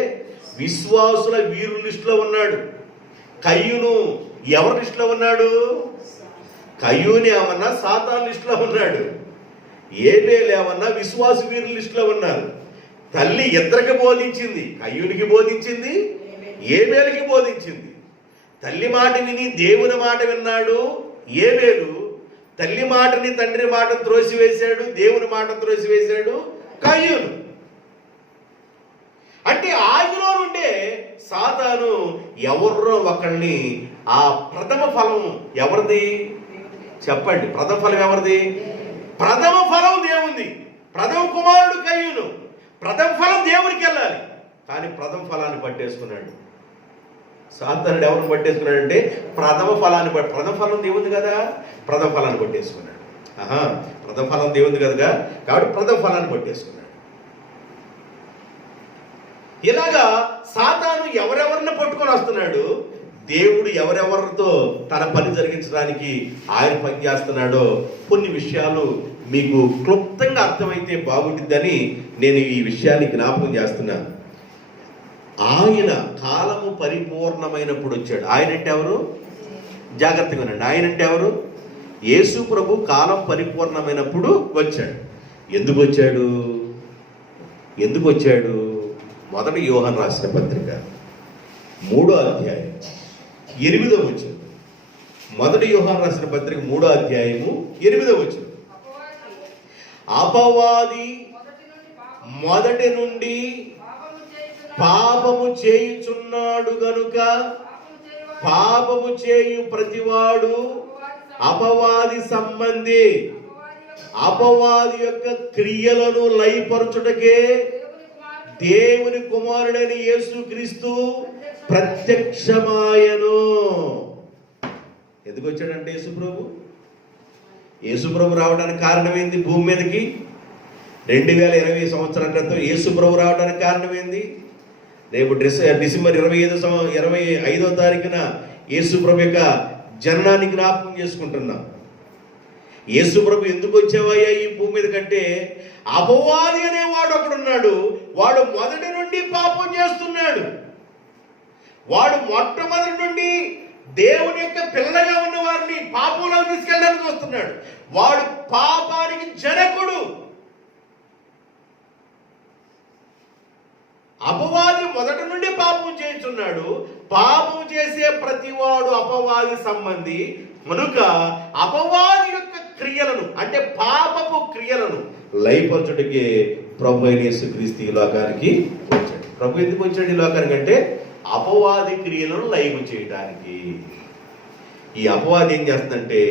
విశ్వాసుల వీరుల లిస్టులో ఉన్నాడు. కయ్యూను ఎవరి లిస్టులో ఉన్నాడు? కయ్యూని ఏమన్నా సాతాను లిస్టులో ఉన్నాడు. ఏబేలు ఏమన్నా విశ్వాస వీరుల లిస్టులో ఉన్నారు. తల్లి ఇద్దరికి బోధించింది. కయ్యూనికి బోధించింది, ఏబేలుకి బోధించింది. తల్లి మాట విని దేవుని మాట విన్నాడు ఏబేలు. తల్లి మాటని తండ్రి మాట త్రోసివేశాడు, దేవుని మాట త్రోసివేశాడు కయ్యూను. అంటే ఆదిలో నుండే సాతాను ఎవరో ఒకళ్ళని, ఆ ప్రథమ ఫలం ఎవరిది చెప్పండి? ప్రథమ ఫలం ఎవరిది? ప్రథమ ఫలం దేవుంది. ప్రథమ కుమారుడు కయ్యూను. ప్రథమ ఫలం దేవునికి వెళ్ళాలి, కానీ ప్రథమ ఫలాన్ని పట్టేసుకున్నాడు. సాతానుడు ఎవరిని పట్టేసుకున్నాడంటే ప్రథమ ఫలాన్ని ప్రథమ ఫలం దేవుంది కదా, ప్రథమ ఫలాన్ని పట్టేసుకున్నాడు. ప్రథమ ఫలం దేవుంది కదా, కాబట్టి ప్రథమ ఫలాన్ని పట్టేసుకున్నాడు. ఇలాగా సాతాను ఎవరెవరిని పట్టుకొని వస్తున్నాడు, దేవుడు ఎవరెవరితో తన పని జరిగించడానికి ఆయన పని చేస్తున్నాడో కొన్ని విషయాలు మీకు క్లుప్తంగా అర్థమైతే బాగుంటుందని నేను ఈ విషయాన్ని జ్ఞాపకం చేస్తున్నాను. ఆయన కాలము పరిపూర్ణమైనప్పుడు వచ్చాడు. ఆయన అంటే ఎవరు? జాగ్రత్తగా వినండి. ఆయన అంటే ఎవరు? యేసు ప్రభు కాలం పరిపూర్ణమైనప్పుడు వచ్చాడు. ఎందుకు వచ్చాడు? ఎందుకు వచ్చాడు? మొదటి యోహాను రాసిన పత్రిక 3వ అధ్యాయం 8వ వచనం. మొదటి యోహాను రాసిన పత్రిక 3వ అధ్యాయము 8వ వచనం. అపవాది మొదటి నుండి పాపము చేయుచున్నాడు గనుక పాపము చేయు ప్రతివాడు అపవాది సంబంధి. అపవాది యొక్క క్రియలను లయపరచుటకే దేవుని కుమారుడైన యేసుక్రీస్తు ప్రత్యక్షమాయను. ఎందుకు వచ్చాడంటే యేసుప్రభు రావడానికి కారణం ఏంది? భూమి మీదకి 2020 సంవత్సరాల క్రితం యేసుప్రభు రావడానికి కారణం ఏంది? రేపు డిసెంబర్ 25వ తారీఖున యేసుప్రభు యొక్క జననాన్ని జ్ఞాపకం చేసుకుంటున్నాం. యేసుప్రభు ఎందుకు వచ్చావయ్యా ఈ భూమి మీద కంటే, అపవాది అనేవాడు ఒకడున్నాడు. వాడు మొదటి నుండి పాపం చేస్తున్నాడు. వాడు మొట్టమొదటి నుండి దేవుని యొక్క పిల్లగా ఉన్న వారిని పాపంలో తీసుకెళ్ళడానికి వస్తున్నాడు. వాడు పాపానికి జనకుడు. అపవాది మొదటి నుండి పాపం చేస్తున్నాడు. పాపం చేసే ప్రతివాడు అపవాది సంబంధి. కనుక అపవాది యొక్క క్రియలను, అంటే పాపపు క్రియలను లయపరచుటకే ప్రభు అయిన యేసుక్రీస్తు ఈ లోకానికి వచ్చాడు. ప్రభు ఎందుకు వచ్చాడు ఈ లోకానికి అంటే అపవాది క్రియలను లయము చేయడానికి. ఈ అపవాది ఏం చేస్తుందంటే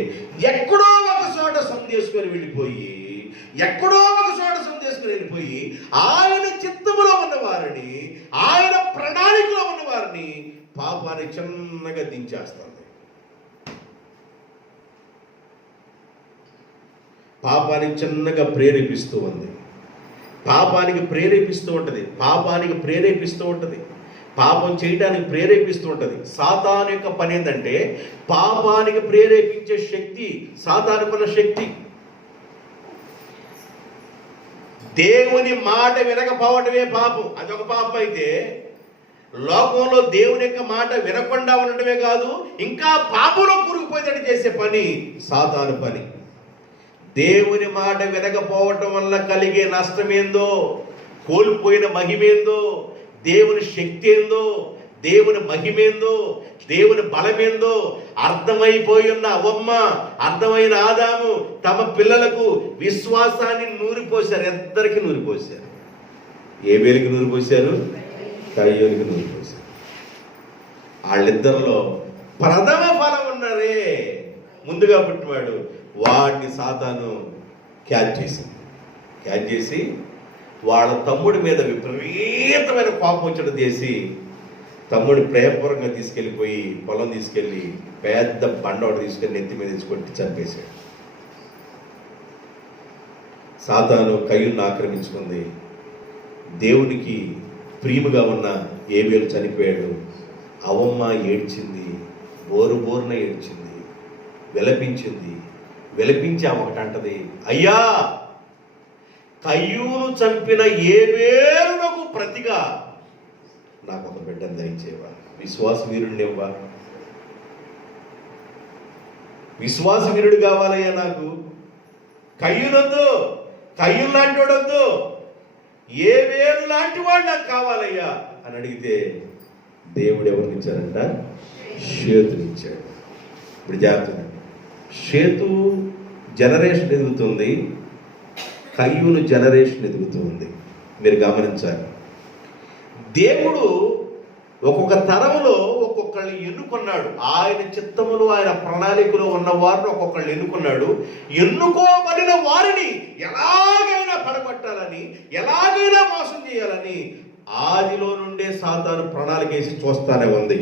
ఎక్కడో ఒక చోట సందేశుకొని వెళ్ళిపోయి ఆయన చిత్తములో ఉన్న వారిని, ఆయన ప్రణాళికలో ఉన్న వారిని పాపాన్ని చిన్నగా దించేస్తుంది. పాపానికి చిన్నగా ప్రేరేపిస్తూ ఉంది. పాపానికి ప్రేరేపిస్తూ ఉంటుంది. పాపం చేయడానికి ప్రేరేపిస్తూ ఉంటుంది. సాతాను యొక్క పని ఏంటంటే పాపానికి ప్రేరేపించే శక్తి సాతానుకున్న శక్తి. దేవుని మాట వినకపోవటమే పాపం, అదొక పాపం. అయితే లోకంలో దేవుని యొక్క మాట వినకుండా ఉండటమే కాదు, ఇంకా పాపంలో కూరుకుపోయేటట్టు చేసే పని సాతాను పని. దేవుని మాట వినకపోవటం వల్ల కలిగే నష్టమేందో, కోల్పోయిన మహిమేందో, దేవుని శక్తి ఏందో, దేవుని మహిమేందో, దేవుని బలమేందో అర్థమైపోయి ఉన్న అవ్వమ్మ, అర్థమైన ఆదాము తమ పిల్లలకు విశ్వాసాన్ని నూరిపోశారు. ఇద్దరికి నూరిపోశారు. ఏ వేలికి నూరిపోశారు? కయ్యోనికి నూరిపోశారు. వాళ్ళిద్దరిలో ప్రథమ ఫలం ఉన్నారే, ముందుగా పుట్టినవాడు, వాడిని సాతాను క్యాచ్ చేసి వాళ్ళ తమ్ముడి మీద విపరీతమైన కోపం వచ్చడం చేసి తమ్ముడి ప్రేమపూర్వకంగా తీసుకెళ్ళిపోయి పొలం తీసుకెళ్ళి పెద్ద బండ ఒకటి తీసుకెళ్ళి నెత్తి మీద తీసుకొట్టి చంపేశాడు. సాతాను కయ్యూను ఆక్రమించుకుంది. దేవునికి ప్రియముగా ఉన్న ఏబేలు చనిపోయాడు. అవ్వమ్మ ఏడ్చింది, బోరున ఏడ్చింది, విలపించి ఆమె ఒకటి అంటది, అయ్యా కయ్యూను చంపిన ఏబేలునకు ప్రతిగా నాకు ఒక బిడ్డను దయచేవా, విశ్వాస వీరుడు కావాలయ్యా, నాకు కయ్యూనొద్దు, కయ్యూను లాంటి వాడొద్దు, ఏబేలు లాంటి వాడు నాకు కావాలయ్యా అని అడిగితే దేవుడు ఎవరిని ఇచ్చారంట? షేతునిచ్చాడు. ఇప్పుడు జాగ్రత్త, షేతు జనరేషన్ ఎదుగుతుంది, కయ్యూను జనరేషన్ ఎదుగుతుంది. మీరు గమనించాలి, దేవుడు ఒక్కొక్క తరములో ఒక్కొక్కళ్ళని ఎన్నుకున్నాడు. ఆయన చిత్తములు, ఆయన ప్రణాళికలో ఉన్న వారిని ఒక్కొక్కళ్ళు ఎన్నుకున్నాడు. ఎన్నుకోబడిన వారిని ఎలాగైనా పడగొట్టాలని, ఎలాగైనా మోసం చేయాలని ఆదిలో నుండే సాతాను ప్రణాళిక వేసి చూస్తానే ఉంది.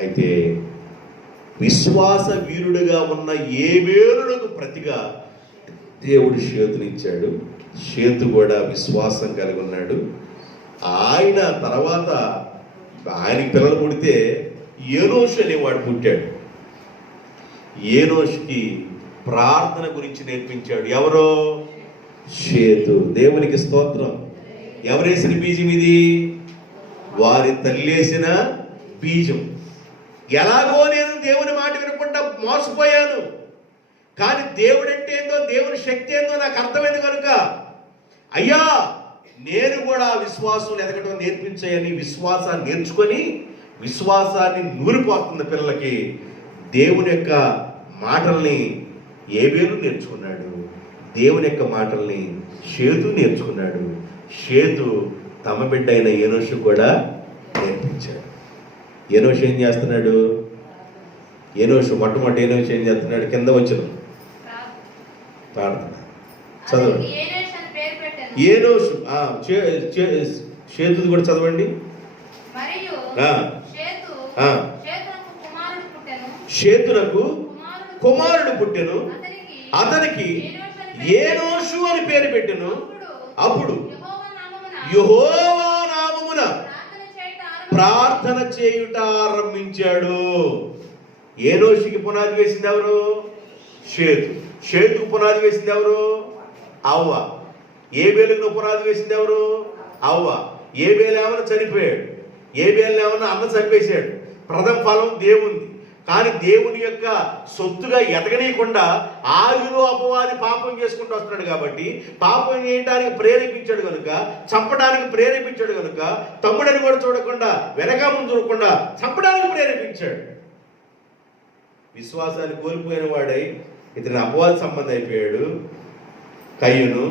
అయితే విశ్వాస వీరుడుగా ఉన్న ఏబేలునకు ప్రతిగా దేవుడు షేతునిచ్చాడు. షేతు కూడా విశ్వాసం కలిగి ఉన్నాడు. ఆయన తర్వాత ఆయనకి పిల్లలు పుడితే ఏనోషు అనేవాడు పుట్టాడు. ఏనోషుకి ప్రార్థన గురించి నేర్పించాడు. ఎవరో? షేతు. దేవునికి స్తోత్రం. ఎవరేసిన బీజం ఇది? వారి తల్లేసిన బీజం. ఎలాగో నేను దేవుని మాట వినకుండా మోసపోయాను, కానీ దేవుడు అంటే ఏందో, దేవుని శక్తి ఏందో నాకు అర్థమైంది కనుక అయ్యా నేను కూడా విశ్వాసం ఎదగటం నేర్పించాయని విశ్వాసాన్ని నేర్చుకొని విశ్వాసాన్ని నూరిపోతున్న పిల్లలకి దేవుని యొక్క మాటల్ని ఏబేలు నేర్చుకున్నాడు. దేవుని యొక్క మాటల్ని షేతు నేర్చుకున్నాడు. షేతు తమ బిడ్డ అయిన ఏనోషు కూడా నేర్పించాడు. ఏనోషు ఏం చేస్తున్నాడు? మొట్టమొదటి ఏనోషు ఏం చేస్తున్నాడు? కింద వచ్చిన ప్రార్థన చదవండి. ఏనోషు షేతుది కూడా చదవండి. షేతునకు కుమారుడు పుట్టెను, అతనికి ఏనోషు అని పేరు పెట్టెను. అప్పుడు యెహోవా నామమున ప్రార్థన చేయుట ఆరంభించాడు. ఏనోషుకి పునాది వేసింది ఎవరు? షేతుకు పునాది వేసింది ఎవరు? అవ్వ. ఏబేలుకు పునాది వేసింది ఎవరు? అవ్వ. ఏబేలు ఏమన్నా చనిపోయాడు, ఏబేలు ఏమన్నా అన్న చంపేశాడు. ప్రథమ ఫలం దేవుంది, కానీ దేవుని యొక్క సొత్తుగా ఎదగనీయకుండా ఆయులో అపవాది పాపం చేసుకుంటూ వస్తున్నాడు. కాబట్టి పాపం చేయడానికి ప్రేరేపించాడు కనుక, చంపడానికి ప్రేరేపించాడు కనుక, తమ్ముడని కూడా చూడకుండా, వెనక ముందు చూడకుండా చంపడానికి ప్రేరేపించాడు. విశ్వాసాన్ని కోల్పోయిన వాడై ఇతని అపవాది సంబంధం అయిపోయాడు. కయ్యూను,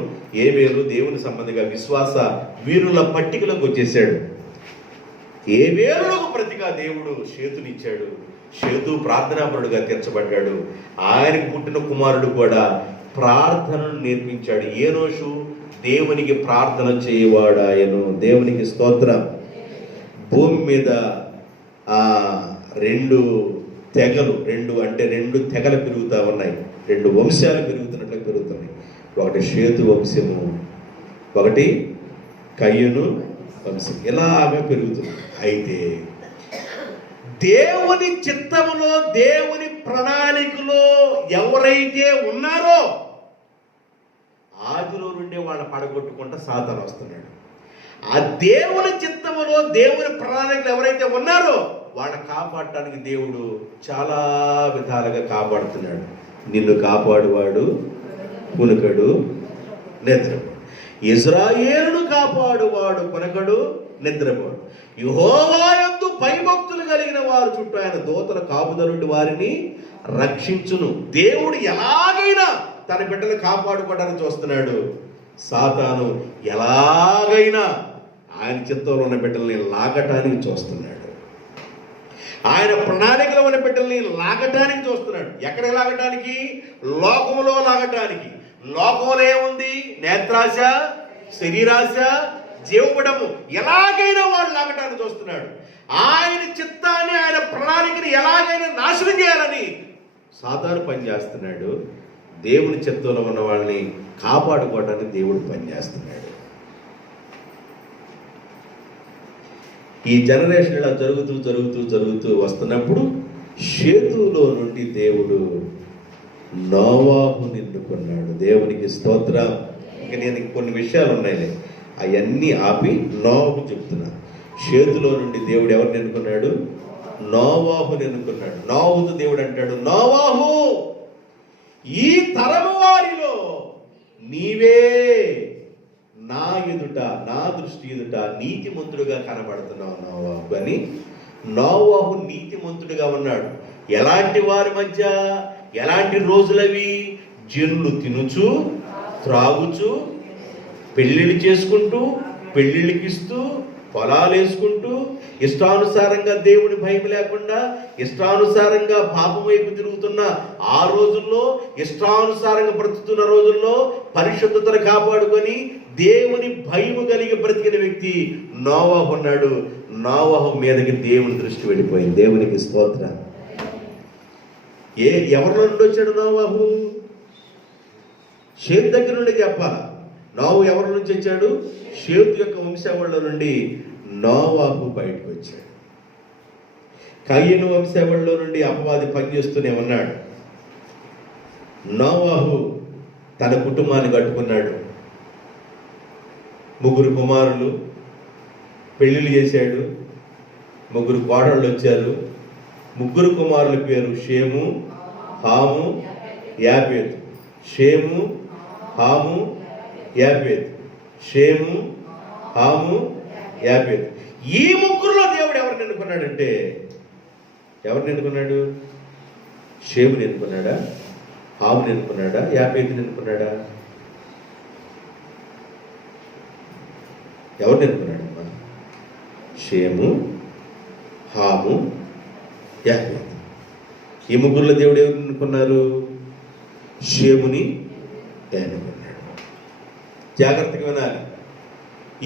ఏబేలు దేవుని సంబంధిగా విశ్వాస వీరుల పట్టికలోకి వచ్చేసాడు. ఏబేలులకు ప్రతిగా దేవుడు షేతునిచ్చాడు. షేతు ప్రార్థనాపరుడుగా తీర్చబడ్డాడు. ఆయనకు పుట్టిన కుమారుడు కూడా ప్రార్థనను నేర్పించాడు. ఏనోషు దేవునికి ప్రార్థన చేయవాడాయను. దేవునికి స్తోత్రం. భూమి మీద రెండు తెగలు పెరుగుతూ ఉన్నాయి. రెండు వంశాలు పెరుగుతున్నట్లు పెరుగుతున్నాయి. ఒకటి షేతు వంశము, ఒకటి కయ్యూను వంశం. ఇలాగా పెరుగుతుంది. అయితే దేవుని చిత్తములో, దేవుని ప్రణాళికలో ఎవరైతే ఉన్నారో ఆదిలో నుండే వాళ్ళ పడగొట్టుకుంటా సాతాను వస్తున్నాడు. ఆ దేవుని చిత్తములో, దేవుని ప్రణాళికలు ఎవరైతే ఉన్నారో వాళ్ళని కాపాడటానికి దేవుడు చాలా విధాలుగా కాపాడుతున్నాడు. నిన్ను కాపాడువాడు కునుకడు నిద్రపోడు. ఇజ్రాయేలును కాపాడువాడు కునకడు నిద్రపోడు. యెహోవా యందు భయభక్తులు కలిగిన వారు చుట్టూ ఆయన దూతల కాపుదల నుండి వారిని రక్షించును. దేవుడు ఎలాగైనా తన బిడ్డలు కాపాడుకోవడానికి చూస్తున్నాడు. సాతాను ఎలాగైనా ఆయన చిత్తంలో ఉన్న బిడ్డల్ని లాగటానికి చూస్తున్నాడు. ఆయన ప్రణాళికలో ఉన్న బిడ్డల్ని లాగటానికి చూస్తున్నాడు. ఎక్కడ లాగటానికి? లోకంలో లాగటానికి. లోకంలో ఏముంది? నేత్రాశ, శరీరాశ, జీవపడము. ఎలాగైనా వాళ్ళు లాగటానికి చూస్తున్నాడు. ఆయన చిత్తాన్ని, ఆయన ప్రణాళికని ఎలాగైనా నాశనం చేయాలని సాతాను పనిచేస్తున్నాడు. దేవుని చిత్తంలో ఉన్న వాళ్ళని కాపాడుకోవడానికి దేవుడు పనిచేస్తున్నాడు. ఈ జనరేషన్ ఇలా జరుగుతూ జరుగుతూ జరుగుతూ వస్తున్నప్పుడు షేతులో నుండి దేవుడు నోవాహుని ఎన్నుకున్నాడు. దేవునికి స్తోత్రం. ఇక నేను కొన్ని విషయాలు ఉన్నాయి, అవన్నీ ఆపి నోవాహు చెప్తున్నా. షేతులో నుండి దేవుడు ఎవరిని ఎన్నుకున్నాడు? నోవాహుని ఎన్నుకున్నాడు. నోవాహుతో దేవుడు అంటాడు, నోవాహు, ఈ తరము వారిలో నీవే నా ఎదుట, నా దృష్టి ఎదుట నీతిమంతుడుగా కనబడుతున్నావు నోవాహు అని. నోవాహు నీతిమంతుడిగా ఉన్నాడు. ఎలాంటి వారి మధ్య? ఎలాంటి రోజులవి? జనులు తినుచు త్రాగుచు పెళ్ళిళ్ళు చేసుకుంటూ, పెళ్ళిళ్ళకి ఇస్తూ, పొలాలు వేసుకుంటూ, ఇష్టానుసారంగా దేవుని భయం లేకుండా ఇష్టానుసారంగా పాపం వైపు తిరుగుతున్న ఆ రోజుల్లో, ఇష్టానుసారంగా బ్రతుకుతున్న రోజుల్లో పరిశుద్ధతను కాపాడుకొని దేవుని భయము కలిగి బ్రతికిన వ్యక్తి నోవాహు ఉన్నాడు. నోవాహు మీదకి దేవుని దృష్టి వెళ్ళిపోయింది. దేవునికి స్తోత్రం. ఎవరిలో నుండి వచ్చాడు నోవాహు? షేతు దగ్గర నుండి చెప్పాలి. నోవాహు ఎవరి నుంచి వచ్చాడు? షేతు యొక్క వంశావళిలో నుండి నోవాహు బయటకు వచ్చాడు. కయీను వంశావళిలో నుండి అపవాది పనిచేస్తూనే ఉన్నాడు. నోవాహు తన కుటుంబాన్ని కట్టుకున్నాడు. 3 కుమారులు, పెళ్ళిళ్ళు చేశాడు. 3 కోడళ్ళు వచ్చారు. 3 కుమారుల పేరు షేము, హాము, యాపేతు. షేము, హాము, యాపేతు. షేము, హాము, యాపేతు. ఈ 3లో దేవుడు ఎవరిని ఎన్నుకున్నాడంటే, ఎవరిని ఎన్నుకున్నాడు? షేముని ఎన్నుకున్నాడా? హాముని ఎన్నుకున్నాడా? యాపేతుని ఎన్నుకున్నాడా? ఎవరిని ఎన్నుకున్నాడమ్మా? షేము, హాము, యాపేతు. ఈ 3లో దేవుడు ఎవరు ఎన్నుకున్నారు? షేముని ఎన్నుకున్నాడు. జాగ్రత్తగా వినాలి.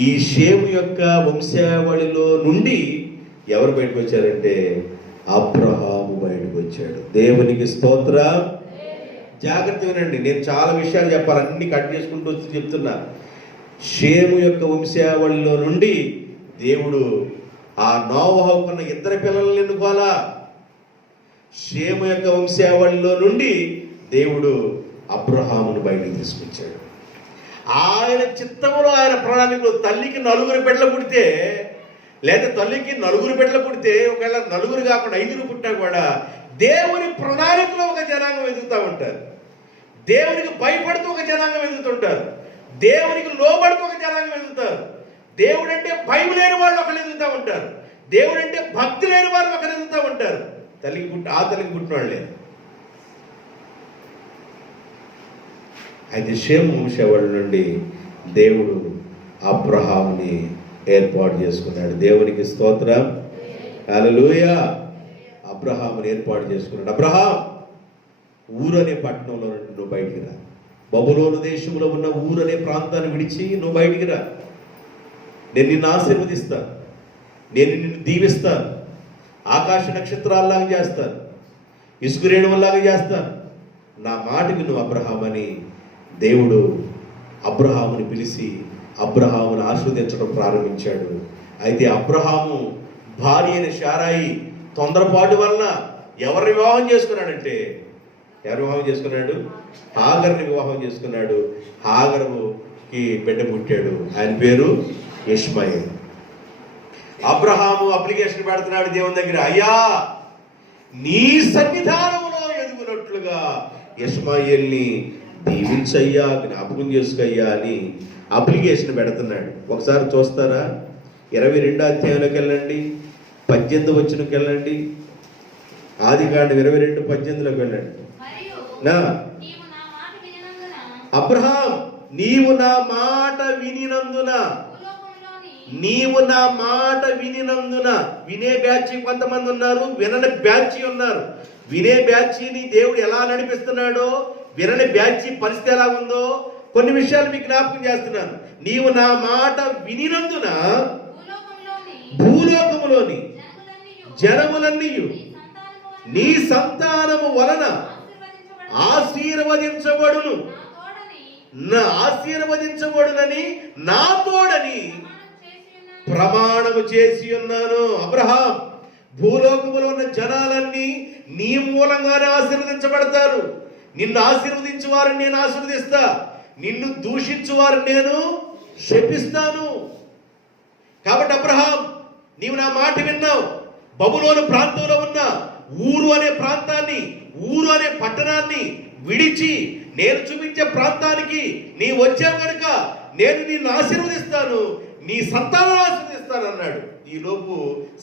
ఈ షేము యొక్క వంశావళిలో నుండి ఎవరు బయటకు వచ్చారంటే అబ్రహాము బయటకు వచ్చాడు. దేవునికి స్తోత్రం. జాగ్రత్త వినండి, నేను చాలా విషయాలు చెప్పాలి, అన్ని కట్ చేసుకుంటూ వచ్చి చెప్తున్నా. షేము యొక్క వంశావళిలో నుండి దేవుడు ఆ నోవాహుకున్న 2 పిల్లలను ఎన్నుకోవాలా. షేము యొక్క వంశావళిలో నుండి దేవుడు అబ్రహామును బయటకు తీసుకొచ్చాడు. ఆయన చిత్తములో, ఆయన ప్రణాళికలో తల్లికి 4 బిడ్డలు పుడితే, లేదా తల్లికి 4 బిడ్డలు పుడితే, ఒకవేళ 4 కాకుండా 5 పుట్టినా కూడా దేవుని ప్రణాళికలో ఒక జనాంగం ఎదుగుతూ ఉంటారు. దేవునికి భయపడుతూ ఒక జనాంగం ఎదుగుతుంటారు. దేవునికి లోబడుతూ ఒక జనాంగం ఎదుగుతారు. దేవుడంటే భయం లేని వాళ్ళు ఒకరు ఎదుగుతూ ఉంటారు. దేవుడంటే భక్తి లేని వాళ్ళు ఒకరు ఎదుగుతూ ఉంటారు. ఆ తల్లికి పుట్టిన వాళ్ళు లేరు. అయితే షేము వంశావళి నుండి దేవుడు అబ్రహాముని ఏర్పాటు చేసుకున్నాడు. దేవునికి స్తోత్రం. హల్లెలూయా. అబ్రహాముని ఏర్పాటు చేసుకున్నాడు. అబ్రహాం, ఊరనే పట్టణంలో నుండి నువ్వు బయటికి రా. బబులోను దేశంలో ఉన్న ఊరనే ప్రాంతాన్ని విడిచి నువ్వు బయటికి రా. నేను నిన్ను ఆశీర్వదిస్తాను. నేను నిన్ను దీవిస్తాను. ఆకాశ నక్షత్రాల్లాగా చేస్తాను. ఇసుక రేణువుల్లాగా చేస్తాను. నా మాటకి నువ్వు అబ్రహాం అని దేవుడు అబ్రహాముని పిలిచి అబ్రహామును ఆశీర్వదించడం ప్రారంభించాడు. అయితే అబ్రహాము భార్య అయిన శారాయి తొందరపాటు వలన ఎవరిని వివాహం చేసుకున్నాడంటే, ఎవరు వివాహం చేసుకున్నాడు? హాగర్ని వివాహం చేసుకున్నాడు. హాగరుకి బిడ్డ పుట్టాడు, ఆయన పేరు ఇష్మాయేలు. అబ్రహాము అప్లికేషన్ పెడుతున్నాడు దేవుని దగ్గర, అయ్యా నీ సన్నిధానంలో ఎదుగునట్లుగా ఇష్మాయేల్ని దీవించయ్యా, జ్ఞాపకం చేసుకయ్యా అని అప్లికేషన్ పెడుతున్నాడు. ఒకసారి చూస్తారా? 22వ అధ్యాయంలోకి వెళ్ళండి, 18వ వచనంకి వెళ్ళండి. ఆదికాండం 22:18లోకి వెళ్ళండి. అబ్రహాం నీవు నా మాట వినినందున, నీవు నా మాట వినినందున. వినే బ్యాచీ కొంతమంది ఉన్నారు, వినని బ్యాచీ ఉన్నారు. వినే బ్యాచీని దేవుడు ఎలా నడిపిస్తున్నాడో, వినని బ్యాచీ పరిస్థితి ఎలా ఉందో కొన్ని విషయాలు మీకు జ్ఞాపకం చేస్తున్నాను. నీవు నా మాట వినినందున భూలోకములోని జనములన్నీ నీ సంతానము వలన ఆశీర్వదించబడును, ఆశీర్వదించబడునని నా తోడని ప్రమాణము చేసి ఉన్నాను. అబ్రహాం, భూలోకములో ఉన్న జనాలన్నీ నీ మూలంగానే ఆశీర్వదించబడతారు. నిన్ను ఆశీర్వదించు వారిని నేను ఆశీర్వదిస్తా, నిన్ను దూషించు వారిని నేను శపిస్తాను. కాబట్టి అబ్రహాం, నీవు నా మాట విన్నావు. బబులోను ప్రాంతంలో ఉన్న ఊరు అనే ప్రాంతాన్ని, ఊరు అనే పట్టణాన్ని విడిచి నేను చూపించే ప్రాంతానికి నీ వచ్చావు కనుక నేను నిన్ను ఆశీర్వదిస్తాను, నీ సంతానం ఆశీర్వదిస్తాను అన్నాడు. ఈ లోపు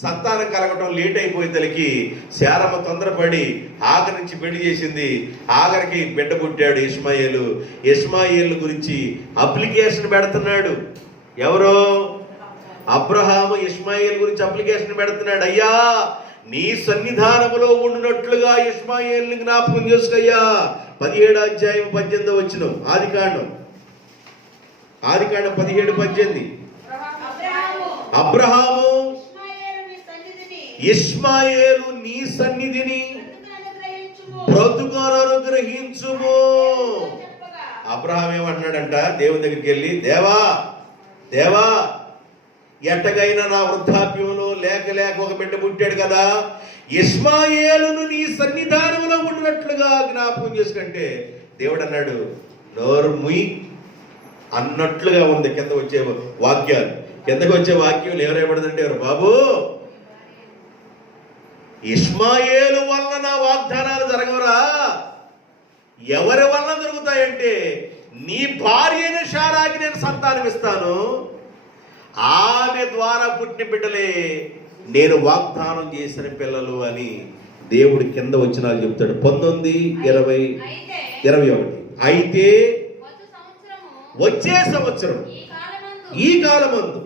సంతానం కలగటం లేట్ అయిపోయేసరికి శారమ్మ తొందరపడి ఆగర్ నుంచి పెళ్లి చేసింది. ఆగర్కి బిడ్డ పుట్టాడు ఇష్మాయేలు. ఇష్మాయేలు గురించి అప్లికేషన్ పెడుతున్నాడు ఎవరో? అబ్రహాము ఇష్మాయేలు గురించి అప్లికేషన్ పెడుతున్నాడు. అయ్యా నీ సన్నిధానములో ఉండునట్లుగా ఇష్మాయేలుని జ్ఞాపకం చేసుకయ్యా. 17వ అధ్యాయం 18వ వచనం, ఆదికాండం 17:18. అబ్రహాము ఇష్మాయేలు నీ సన్నిధిని బ్రతుకును అనుగ్రహించుము. అబ్రహాం ఏమంటున్నాడంట దేవుని దగ్గరికి వెళ్ళి, దేవా దేవా ఎట్టగైనా నా వృద్ధాప్యంలో లేక లేక ఒక బిడ్డ పుట్టాడు కదా, ఇష్మాయేలును నీ సన్నిధానంలో ఉన్నట్లుగా జ్ఞాపకం చేసుకుంటే దేవుడు అన్నాడు నోరు ముయ్ అన్నట్లుగా ఉంది. కింద వచ్చే వాక్యాలు, కిందకు వచ్చే వాక్యం ఎవరేపడదంటే, ఎవరు బాబు ఇష్మాయేలు వల్ల నా వాగ్దానాలు జరగవరా? ఎవరి వల్ల జరుగుతాయంటే, నీ భార్య అయిన శారాకి నేను సంతానం ఇస్తాను, ఆమె ద్వారా పుట్టిన బిడ్డలే నేను వాగ్దానం చేసిన పిల్లలు అని దేవుడు కింద వచనాలు చెప్తాడు. 19, 20, 21. అయితే వచ్చే సంవత్సరం ఈ కాలమందు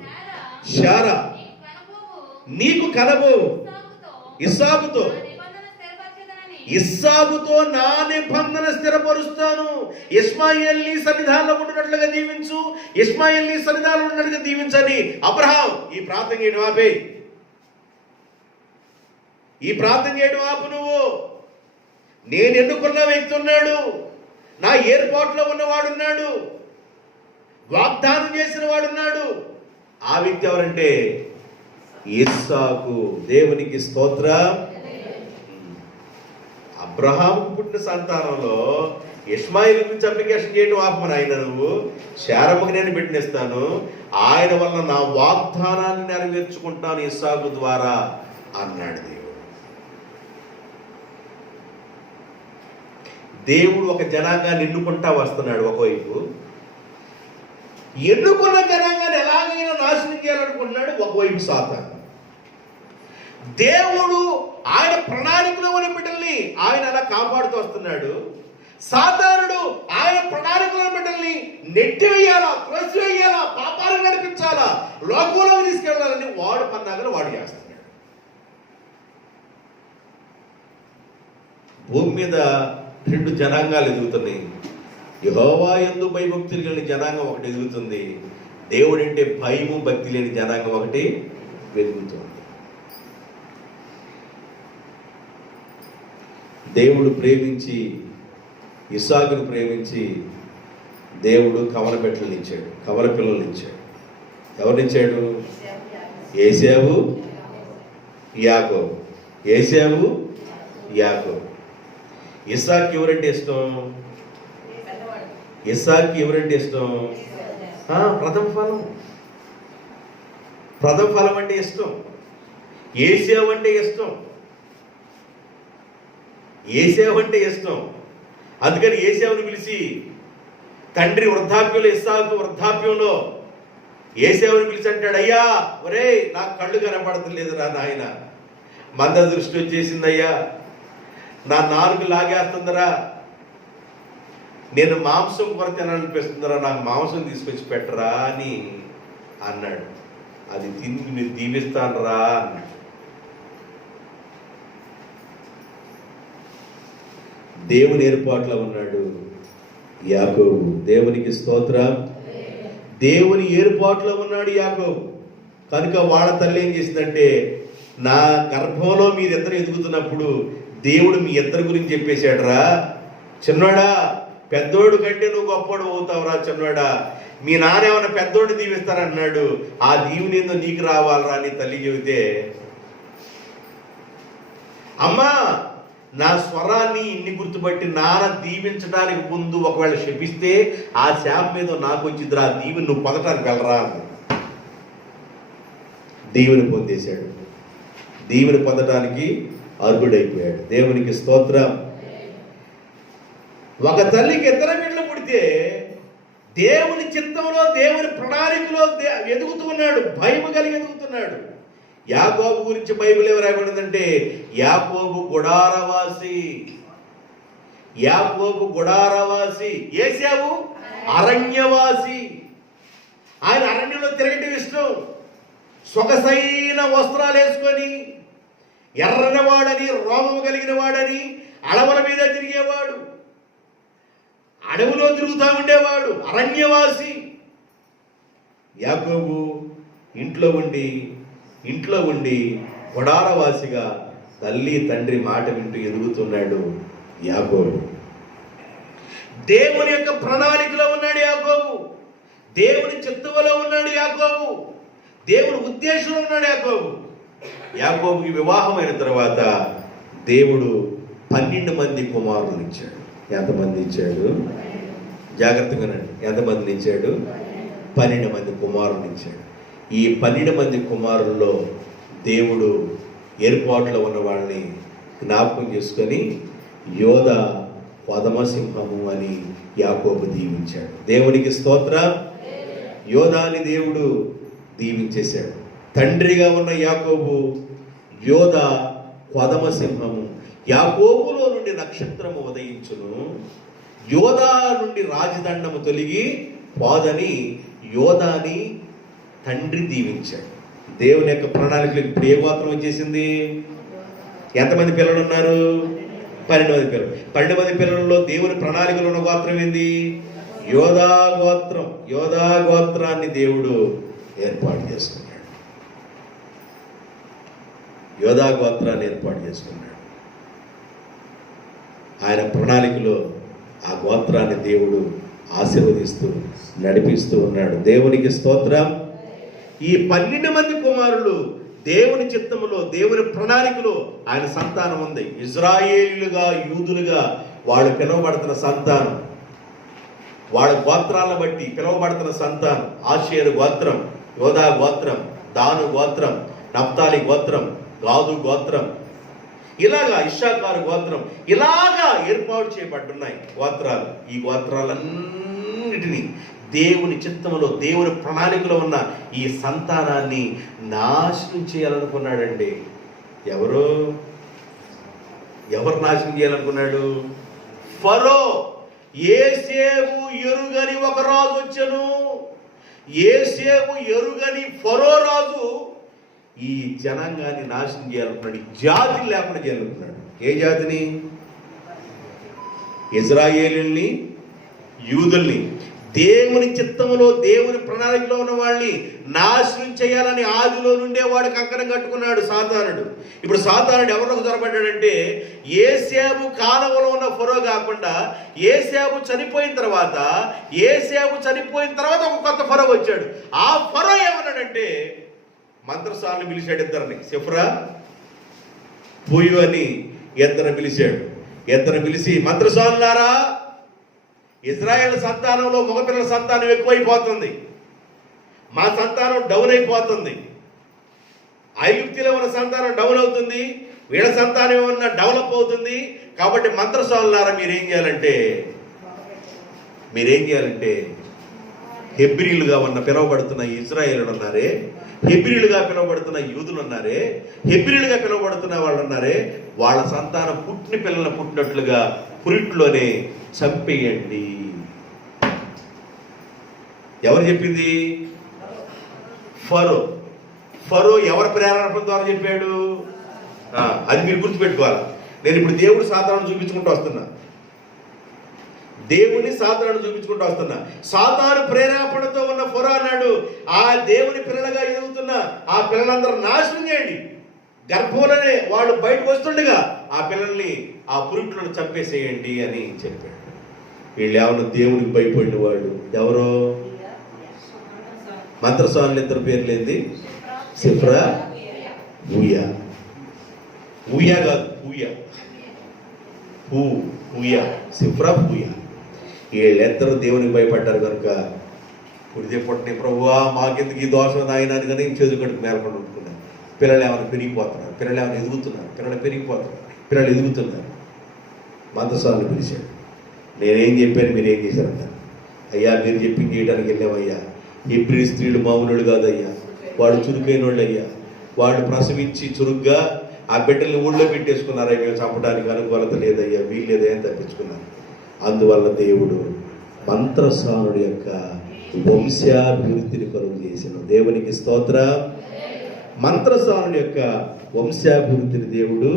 శారా నీకు కనబోవు ఇస్సాకుతో నా నిబంధన స్థిరపరుస్తాను. ఇష్మాయేల్ని సన్నిధానంలో ఉండినట్లుగా దీవించు, ఇష్మాయేల్ని సన్నిధానంలో ఉన్నట్లుగా దీవించని. అబ్రహాం ఈ ప్రార్థన చేయడం ఆపే, ఈ ప్రార్థన చేయడం ఆపు. నువ్వు నేను ఎన్నుకున్న వ్యక్తి ఉన్నాడు, నా ఏర్పాట్లో ఉన్నవాడున్నాడు, వాగ్దానం చేసిన వాడున్నాడు. ఆ వ్యక్తి ఎవరంటే ఇస్సాకు. దేవునికి స్తోత్రం. అబ్రహాముకు పుట్టిన సంతానంలో ఇష్మాయిల్ గురించి అప్లికేషన్ చేయడం ఆపమని ఆయన, నువ్వు శారమ్మకి నేను బిడ్డనిస్తాను, ఆయన వల్ల నా వాగ్దానాన్ని నెరవేర్చుకుంటాను ఇస్సాకు ద్వారా అన్నాడు దేవుడు. దేవుడు ఒక జనాంగాన్ని ఎన్నుకుంటా వస్తున్నాడు. ఒకవైపు ఎన్నుకున్న జనాంగాన్ని ఎలాగైనా నాశనం చేయాలనుకుంటున్నాడు, ఒకవైపు సాతాను. దేవుడు ఆయన ప్రణాళికలో ఉన్న బిడ్డల్ని ఆయన అలా కాపాడుతూ వస్తున్నాడు. సాతానుడు ఆయన ప్రణాళికలో బిడ్డల్ని నెట్టివేయాలా, త్రోసివేయాలా, పాపాలను నడిపించాలా, లోకంలో తీసుకెళ్లాలని వాడు పన్నాగలు వాడు చేస్తున్నాడు. భూమి మీద 2 జనాంగాలు ఎదుగుతున్నాయి. యెహోవా యందు భయభక్తులు లేని జనాంగం ఒకటి ఎదుగుతుంది, దేవుడంటే భయము భక్తి లేని జనాంగం ఒకటి వెలుగుతుంది. దేవుడు ప్రేమించి, ఇస్సాకును ప్రేమించి దేవుడు కవల పెట్టలు ఇచ్చాడు, కవల పిల్లలు ఇచ్చాడు. ఎవరినిచ్చాడు? ఏశావు, యాకోబు. ఏశావు, యాకోబు. ఇస్సాకు ఎవరంటే ఇష్టం? ఇస్సాకు ఎవరంటే ఇష్టం? ప్రథమ ఫలం. ప్రథమ ఫలం అంటే ఇష్టం. ఏశావు అంటే ఇష్టం. ఏశావు అంటే ఇష్టం. అందుకని ఏశావుని పిలిచి, తండ్రి వృద్ధాప్యంలో ఇస్సాకు వృద్ధాప్యంలో ఏశావుని పిలిచి అంటాడు, అయ్యా ఒరే నాకు కళ్ళు కనపడతలేదురా నాయన, మంద దృష్టి వచ్చేసిందయ్యా, నా నాలుగు లాగేస్తుందరా, నేను మాంసం కొర తినాలనిపిస్తుందరా, నాకు మాంసం తీసుకొచ్చి పెట్టరా అని అన్నాడు. అది తిని నేను దీవిస్తాను రా అన్నాడు. దేవుని ఏర్పాట్లో ఉన్నాడు యాకోబు. దేవునికి స్తోత్రం. దేవుని ఏర్పాట్లో ఉన్నాడు యాకోబు. కనుక వాళ్ళ తల్లి ఏం చేసిందంటే, నా గర్భంలో మీరిద్దరు ఎదుగుతున్నప్పుడు దేవుడు మీ ఇద్దరి గురించి చెప్పేశాడు రా, చిన్నోడా పెద్దోడు కంటే నువ్వు గొప్పోడు అవుతావురా చిన్నోడా, మీ నాన్న ఏమన్నా పెద్దోడు దీవిస్తారన్నాడు, ఆ దీవుని ఏందో నీకు రావాలరా అని తల్లి చెబితే, అమ్మా నా స్వరాన్ని ఇన్ని గుర్తుపట్టి నాన్న దీవించడానికి ముందు ఒకవేళ శపిస్తే ఆ శాపం మీద నాకు వచ్చిందిరా, ఆ దీవుని నువ్వు పొందటానికి వెళ్ళరా అన్న. దీవుని పొందేశాడు. దీవుని పొందటానికి అర్హుడైపోయాడు. దేవునికి స్తోత్రం. ఒక తల్లికి ఇద్దరు బిడ్డలు పుడితే దేవుని చిత్తంలో దేవుని ప్రణాళికలో ఎదుగుతూ ఉన్నాడు, భయం కలిగి ఎదుగుతున్నాడు. యాకోబు గురించి బైబిల్ ఏమి రాయబడిందంటే, యాకోబు గుడారవాసి. యాకోబు గుడారవాసి. ఏశావు అరణ్యవాసి. ఆయన అరణ్యంలో తిరగటం ఇష్టం. సొగసైన వస్త్రాలు వేసుకొని, ఎర్రని వాడని, రోమము కలిగిన వాడని, అడవుల మీద తిరిగేవాడు, అడవిలో తిరుగుతూ ఉండేవాడు, అరణ్యవాసి. యాకోబు ఇంట్లో ఉండి గుడారవాసిగా తల్లి తండ్రి మాట వింటూ ఎదుగుతున్నాడు యాకోబు. దేవుని యొక్క ప్రణాళికలో ఉన్నాడు యాకోబు. దేవుని చిత్తంలో ఉన్నాడు యాకోబు. దేవుని ఉద్దేశంలో ఉన్నాడు యాకోబు. యాకోబుకి వివాహమైన తర్వాత దేవుడు 12 మంది కుమారులను ఇచ్చాడు. ఎంతమంది ఇచ్చాడు? జాగ్రత్తగా నండి. ఎంతమందిని ఇచ్చాడు? 12 మంది కుమారులను ఇచ్చాడు. ఈ 12 మంది కుమారుల్లో దేవుడు ఏర్పాట్లో ఉన్న వాళ్ళని జ్ఞాపకం చేసుకొని యోధ పదమసింహము అని యాకోబు దీవించాడు. దేవునికి స్తోత్రం. యోధాని దేవుడు దీవించేశాడు. తండ్రిగా ఉన్న యాకోబు యోధ పదమసింహము. యాకోబులో నుండి నక్షత్రము ఉదయించును, యోధా నుండి రాజదండము తొలగి పోదని యోధాని తండ్రి దీవించాడు. దేవుని యొక్క ప్రణాళికలు ఇప్పుడు ఏ గోత్రం వచ్చేసింది? ఎంతమంది పిల్లలు ఉన్నారు? 12 మంది పిల్లలు. 12 మంది పిల్లలలో దేవుని ప్రణాళికలు ఉన్న గోత్రం ఏంది? యోధా గోత్రం. యోధా గోత్రాన్ని దేవుడు ఏర్పాటు చేసుకున్నాడు. యోధా గోత్రాన్ని ఏర్పాటు చేసుకున్నాడు. ఆయన ప్రణాళికలో ఆ గోత్రాన్ని దేవుడు ఆశీర్వదిస్తూ నడిపిస్తూ ఉన్నాడు. దేవునికి స్తోత్రం. ఈ 12 మంది కుమారులు దేవుని చిత్తములో, దేవుని ప్రణాళికలో ఆయన సంతానం ఉంది. ఇజ్రాయేలీలుగా, యూదులుగా వాళ్ళు పిలువబడుతున్న సంతానం, వాళ్ళ గోత్రాలను బట్టి పిలువబడుతున్న సంతానం. ఆషేరు గోత్రం, యోధా గోత్రం, దాను గోత్రం, నఫ్తాలి గోత్రం, గాదు గోత్రం, ఇలాగా ఇశ్శాఖారు గోత్రం, ఇలాగా ఏర్పాటు చేయబడ్డున్నాయి గోత్రాలు. ఈ గోత్రాలన్నిటినీ దేవుని చిత్తములో, దేవుని ప్రణాళికలో ఉన్న ఈ సంతానాన్ని నాశనం చేయాలనుకున్నాడండి. ఎవరు నాశనం చేయాలనుకున్నాడు? ఫరో. యేసేపు ఎరుగని ఒక రాజు వచ్చెను. యేసేపు ఎరుగని ఫరో రాజు ఈ జనాంగాన్ని నాశనం చేయాలనుకున్నాడు. జాతి లేకుండా చేయాలనుకున్నాడు. ఏ జాతిని? ఇజ్రాయేలుల్ని, యూదుల్ని. దేవుని చిత్తములో, దేవుని ప్రణాళికలో ఉన్న వాళ్ళని నాశనం చేయాలని ఆదిలో నుండే వాడు కంకణం కట్టుకున్నాడు సాతానుడు. ఇప్పుడు సాతానుడు ఎవరికి దొరబడ్డాడంటే, యేసేపు కాలంలో ఉన్న ఫరో కాకుండా యేసేపు చనిపోయిన తర్వాత ఒక కొత్త ఫరో వచ్చాడు. ఆ ఫరో ఏమన్నాడంటే, మంత్రసాలను పిలిచాడు ఇద్దరిని, సిఫ్రా పుయ్యు అని ఇద్దరు పిలిచాడు. ఇద్దరు పిలిచి, మంత్రసానులారా, ఇజ్రాయేల్ సంతానంలో మగపిల్లల సంతానం ఎక్కువైపోతుంది, మా సంతానం డౌన్ అయిపోతుంది. ఐగుప్తులో ఉన్న సంతానం డౌన్ అవుతుంది, వీళ్ళ సంతానం ఏమన్నా డెవలప్ అవుతుంది. కాబట్టి మంత్రసానులారా మీరేం చేయాలంటే హెబ్రీలుగా ఉన్న పిలువబడుతున్న ఇజ్రాయేలులు ఉన్నారే, హెబ్రీలుగా పిలువబడుతున్న యూదులు ఉన్నారే, హెబ్రీలుగా పిలువబడుతున్న వాళ్ళు ఉన్నారే, వాళ్ళ సంతానం పుట్టిన పిల్లలు పుట్టినట్లుగా పురిట్లోనే చంపేయండి. ఎవరు చెప్పింది? ఫరో. ఫరో ఎవరి ప్రేరణ ద్వారా చెప్పాడు? అది మీరు గుర్తుపెట్టుకోవాలి. నేను ఇప్పుడు దేవుడు సాతాను చూపించుకుంటూ వస్తున్నా, దేవుని సాతాను చూపించుకుంటూ వస్తున్నా. సాతాను ప్రేరేపణతో ఉన్న ఫరో అన్నాడు, ఆ దేవుని పిల్లలుగా ఎదుగుతున్న ఆ పిల్లలందరూ నాశనం చేయండి, గర్భంలోనే వాళ్ళు బయటకు వస్తుండగా ఆ పిల్లల్ని ఆ పురుట్లను చంపేసేయండి అని చెప్పాడు. వీళ్ళు ఏమన్నా దేవుడికి భయపడిన వాళ్ళు ఎవరో? మంత్రసానులు ఇద్దరు పేర్లేంది? సిఫ్రా, ఊయా. ఊయా కాదు, పూయా. పూయా, సిఫ్రా, పూయా. వీళ్ళిద్దరూ దేవునికి భయపడ్డారు కనుక పుడితే పుట్టని ప్రభువా మాకెందుకు ఈ దోషం నాయన అని కానీ చేదుకడుకు మేలకుండా ఉంటున్నారు. పిల్లలు ఏమైనా పెరిగిపోతున్నారు, పిల్లలు ఏమైనా ఎదుగుతున్నారు, పిల్లలు పెరిగిపోతున్నారు, పిల్లలు ఎదుగుతున్నారు. మంత్రసానులు పిలిచాడు. నేనేం చెప్పాను, మీరేం చేశారంటారు? అయ్యా మీరు చెప్పింది చేయడానికి వెళ్ళామయ్యా. హెబ్రీ స్త్రీలు మామూలు కాదయ్యా, వాడు చురుకైన వాళ్ళు అయ్యా. వాళ్ళు ప్రసవించి చురుగ్గా ఆ బిడ్డల్ని ఊళ్ళో పెట్టేసుకున్నారయ్యా. మేము చంపడానికి అనుకూలత లేదయ్యా, వీలు లేదయ్యా తప్పించుకున్నారు. అందువల్ల దేవుడు మంత్రసానుడి యొక్క వంశాభివృద్ధిని కలుగు చేసిన దేవునికి స్తోత్ర. మంత్రసానుడి యొక్క వంశాభివృద్ధిని దేవుడు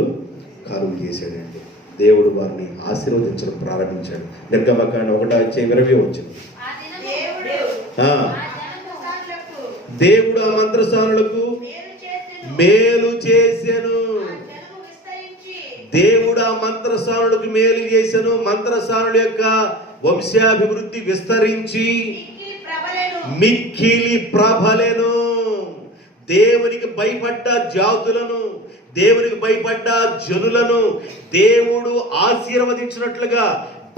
కలుగు చేశాడండి. దేవుడు వారిని ఆశీర్వదించడం ప్రారంభించాడు. నిర్గమకాండం 1:20 వచ్చింది. దేవుడు ఆ మంత్రసానులకు మేలు చేసెను. దేవుడు ఆ మంత్రసానులకు మేలు చేసెను. మంత్రసానుల యొక్క వంశాభివృద్ధి విస్తరించి మిక్కిలి ప్రబలెను. దేవునికి భయపడ్డ జాతులను, దేవునికి భయపడ్డ జనులను దేవుడు ఆశీర్వదించినట్లుగా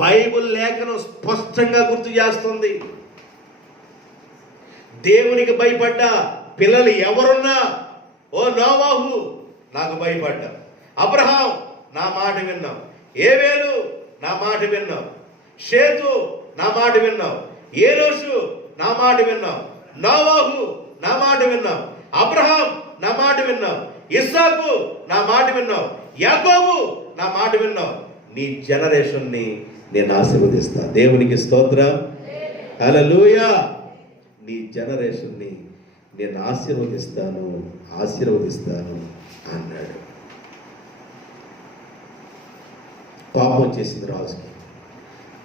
బైబిల్ లేఖనం స్పష్టంగా గుర్తు చేస్తుంది. దేవునికి భయపడ్డ పిల్లలు ఎవరున్నా, ఓ నోవాహు నాకు భయపడ్డా, అబ్రహాం నా మాట విన్నావు, ఏవేలు నా మాట విన్నావు, షేతు నా మాట విన్నావు, ఏనోషు నా మాట విన్నావు, నోవాహు నా మాట విన్నావు, అబ్రహాం నా మాట విన్నావు, ఇస్సాకు నా మాట విన్నావు, యాకోబు నా మాట విన్నావు. నీ జనరేషన్ని నేను ఆశీర్వదిస్తా. దేవునికి స్తోత్రం, హల్లెలూయా. నీ జనరేషన్ని నేను ఆశీర్వదిస్తాను అన్నాడు. పాపం వచ్చేసింది రాజుకి.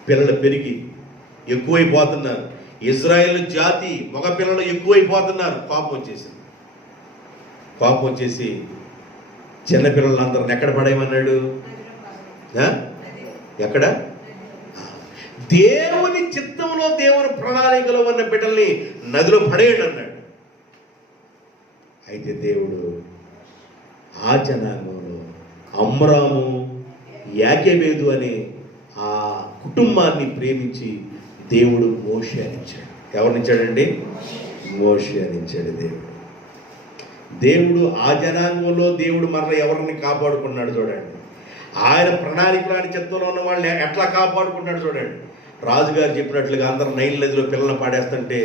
పిల్లలు పెరిగి ఎక్కువైపోతున్నారు. ఇజ్రాయేల్ జాతి మగ పిల్లలు ఎక్కువైపోతున్నారు. పాపం వచ్చేసి చిన్నపిల్లలందరిని ఎక్కడ పడేయమన్నాడు? ఎక్కడ? దేవుని చిత్తంలో, దేవుని ప్రణాళికలో ఉన్న బిడ్డల్ని నదిలో పడేయండి అన్నాడు. అయితే దేవుడు ఆ జనాంగంలో అమ్రాము, యాకెబేదు అనే ఆ కుటుంబాన్ని ప్రేమించి దేవుడు మోషే అనిచ్చాడు. ఎవరినిచ్చాడండి? మోషే అనిచ్చాడు దేవుడు. ఆ జనాంగంలో దేవుడు మరలా ఎవరిని కాపాడుకున్నాడు చూడండి. ఆయన ప్రణాళికలాంటి చిత్తంలో ఉన్న వాళ్ళని ఎట్లా కాపాడుకుంటాడు చూడండి. రాజుగారు చెప్పినట్లుగా అందరు నైల్ నదిలో పిల్లలను పాడేస్తుంటే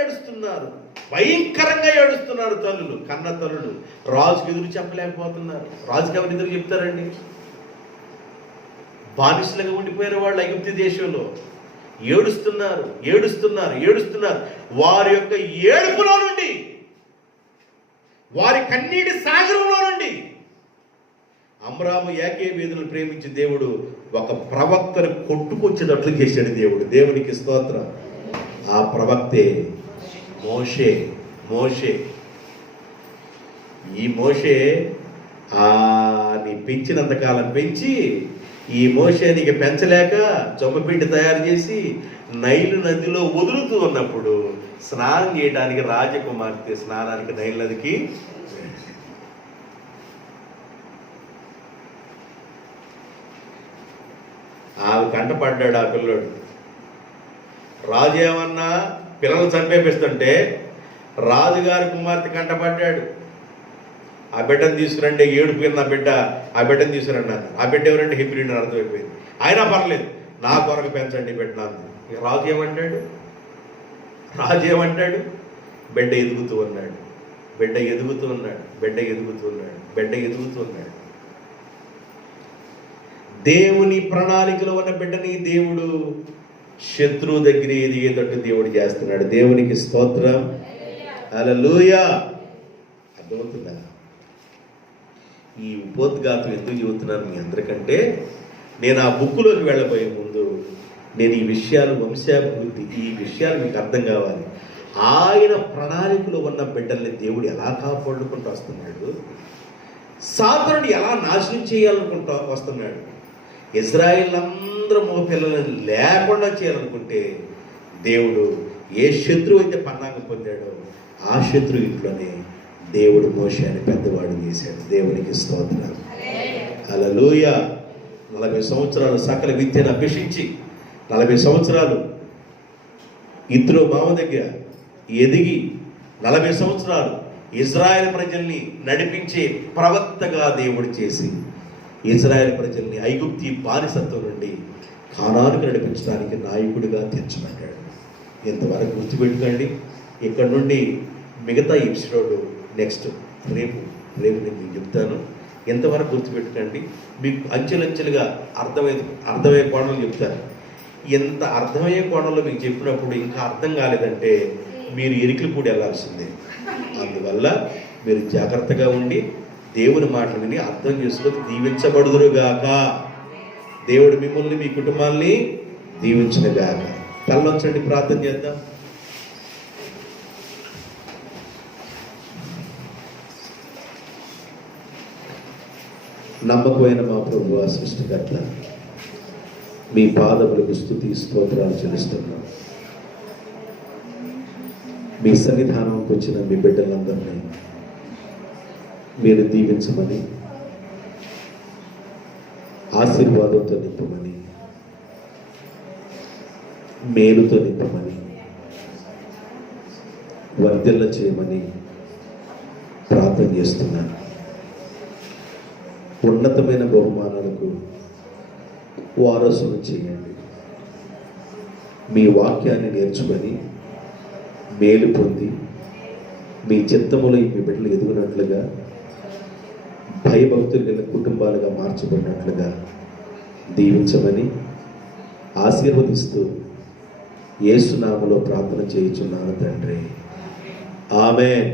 ఏడుస్తున్నారు, భయంకరంగా ఏడుస్తున్నారు తల్లులు, కన్న తల్లులు. రాజుకి ఎదురు చెప్పలేకపోతున్నారు. రాజుకి ఎవరు ఎదురు చెప్తారండి? బానిసలుగా ఉండిపోయిన వాళ్ళు ఐగుప్తు దేశంలో ఏడుస్తున్నారు. వారి యొక్క ఏడుపులో నుండి, వారి కన్నీటి సాగరంలో నుండి అమ్రాము, యాకెబేదులను ప్రేమించి దేవుడు ఒక ప్రవక్తను కొట్టుకొచ్చేటట్లు చేశాడు దేవుడు. దేవునికి స్తోత్రం. ఆ ప్రవక్తే మోషే. ఈ మోషే నీ పెంచినంతకాలం పెంచి, ఈ మోషే నీకు పెంచలేక చొమ్మపిండి తయారు చేసి నైలు నదిలో వదులుతూ ఉన్నప్పుడు స్నానం చేయడానికి రాజకుమార్తె స్నానానికి నైలు నదికి ఆమె కంటపడ్డాడు ఆ పిల్లోడు. రాజు ఏమన్నా పిల్లలు చంపేపిస్తుంటే రాజుగారి కుమార్తె కంటపడ్డాడు. ఆ బిడ్డను తీసుకురండి, ఏడుపోయిన ఆ బిడ్డను తీసుకురండి అన్నారు. ఆ బిడ్డ ఎవరంటే హెబ్రీని అర్థమైపోయింది. అయినా పర్లేదు, నా కొరకు పెంచండి బిడ్డ అన్నారు. రాజు ఏమంటాడు? బిడ్డ ఎదుగుతూ ఉన్నాడు, బిడ్డ ఎదుగుతూ ఉన్నాడు, బిడ్డ ఎదుగుతూ ఉన్నాడు, బిడ్డ ఎదుగుతూ ఉన్నాడు. దేవుని ప్రణాళికలో ఉన్న బిడ్డని దేవుడు శత్రువు దగ్గర ఎదిగేటట్టు దేవుడు చేస్తున్నాడు. దేవునికి స్తోత్రం, హల్లెలూయా. అర్థమవుతుందా? ఈ ఉపోద్ఘాతం ఎందుకు చెబుతున్నాను మీ అందరికంటే, నేను ఆ బుక్కులోకి వెళ్ళబోయే ముందు నేను ఈ విషయాలు, వంశాభివృద్ధి, ఈ విషయాలు మీకు అర్థం కావాలి. ఆయన ప్రణాళికలో ఉన్న బిడ్డల్ని దేవుడు ఎలా కాపాడుకుంటూ వస్తున్నాడు, సాతానుడు ఎలా నాశనం చేయాలనుకుంటూ వస్తున్నాడు. ఇజ్రాయిల్ అందరూ మగ పిల్లలను లేకుండా చేయాలనుకుంటే దేవుడు ఏ శత్రువు అయితే పన్నాగం పొందాడో ఆ శత్రువు ఇంట్లోనే దేవుడు మోషే అని పెద్దవాడు చేశాడు. దేవునికి స్తోత్రం, హల్లెలూయా. 40 సంవత్సరాలు సకల విద్యను అభ్యసించి 40 సంవత్సరాలు ఇద్దరు మామ దగ్గర ఎదిగి 40 సంవత్సరాలు ఇజ్రాయెల్ ప్రజల్ని నడిపించే ప్రవక్తగా దేవుడు చేసి ఇజ్రాయెల్ ప్రజల్ని ఐగుప్తి బానిసత్వం నుండి కానానుకు నడిపించడానికి నాయకుడిగా తీర్చబడ్డాడు. ఇంతవరకు గుర్తుపెట్టుకోండి. ఇక్కడ నుండి మిగతా ఎపిసోడ్ నెక్స్ట్ రేపు నేను చెప్తాను. ఎంతవరకు గుర్తుపెట్టుకోండి. మీకు అంచెలంచెలుగా అర్థమయ్యే కోణంలో చెప్తాను. ఎంత అర్థమయ్యే కోణంలో మీకు చెప్పినప్పుడు ఇంకా అర్థం కాలేదంటే మీరు ఎరికలపూడి వెళ్ళాల్సిందే. అందువల్ల మీరు జాగ్రత్తగా ఉండి దేవుని మాటలు విని అర్థం చేసుకొని దీవించబడుదురుగాక. దేవుడు మిమ్మల్ని, మీ కుటుంబాన్ని దీవించునుగాక. తలవంచండి, ప్రార్థన చేద్దాం. నమ్మకమైన మా ప్రభువా, సృష్టికర్త, మీ పాదములకు స్తుతి స్తోత్రాలు చెల్లిస్తున్నాం. మీ సన్నిధానంకి వచ్చిన మీ బిడ్డలందరినీ మీరు దీవించమని, ఆశీర్వాదంతో నింపమని, మేలుతో నింపమని, వర్ధిల్ల చేయమని ప్రార్థన చేస్తున్నాను. ఉన్నతమైన బహుమానాలకు వారసులు చేయండి. మీ వాక్యాన్ని నేర్చుకొని మేలు పొంది మీ చిత్తములో మీ బిడ్డలు ఎదుగునట్లుగా, భయభక్తులు గల కుటుంబాలుగా మార్చబడినట్లుగా దీవించమని ఆశీర్వదిస్తూ యేసు నామములో ప్రార్థన చేయుచున్నాను తండ్రి, ఆమేన్.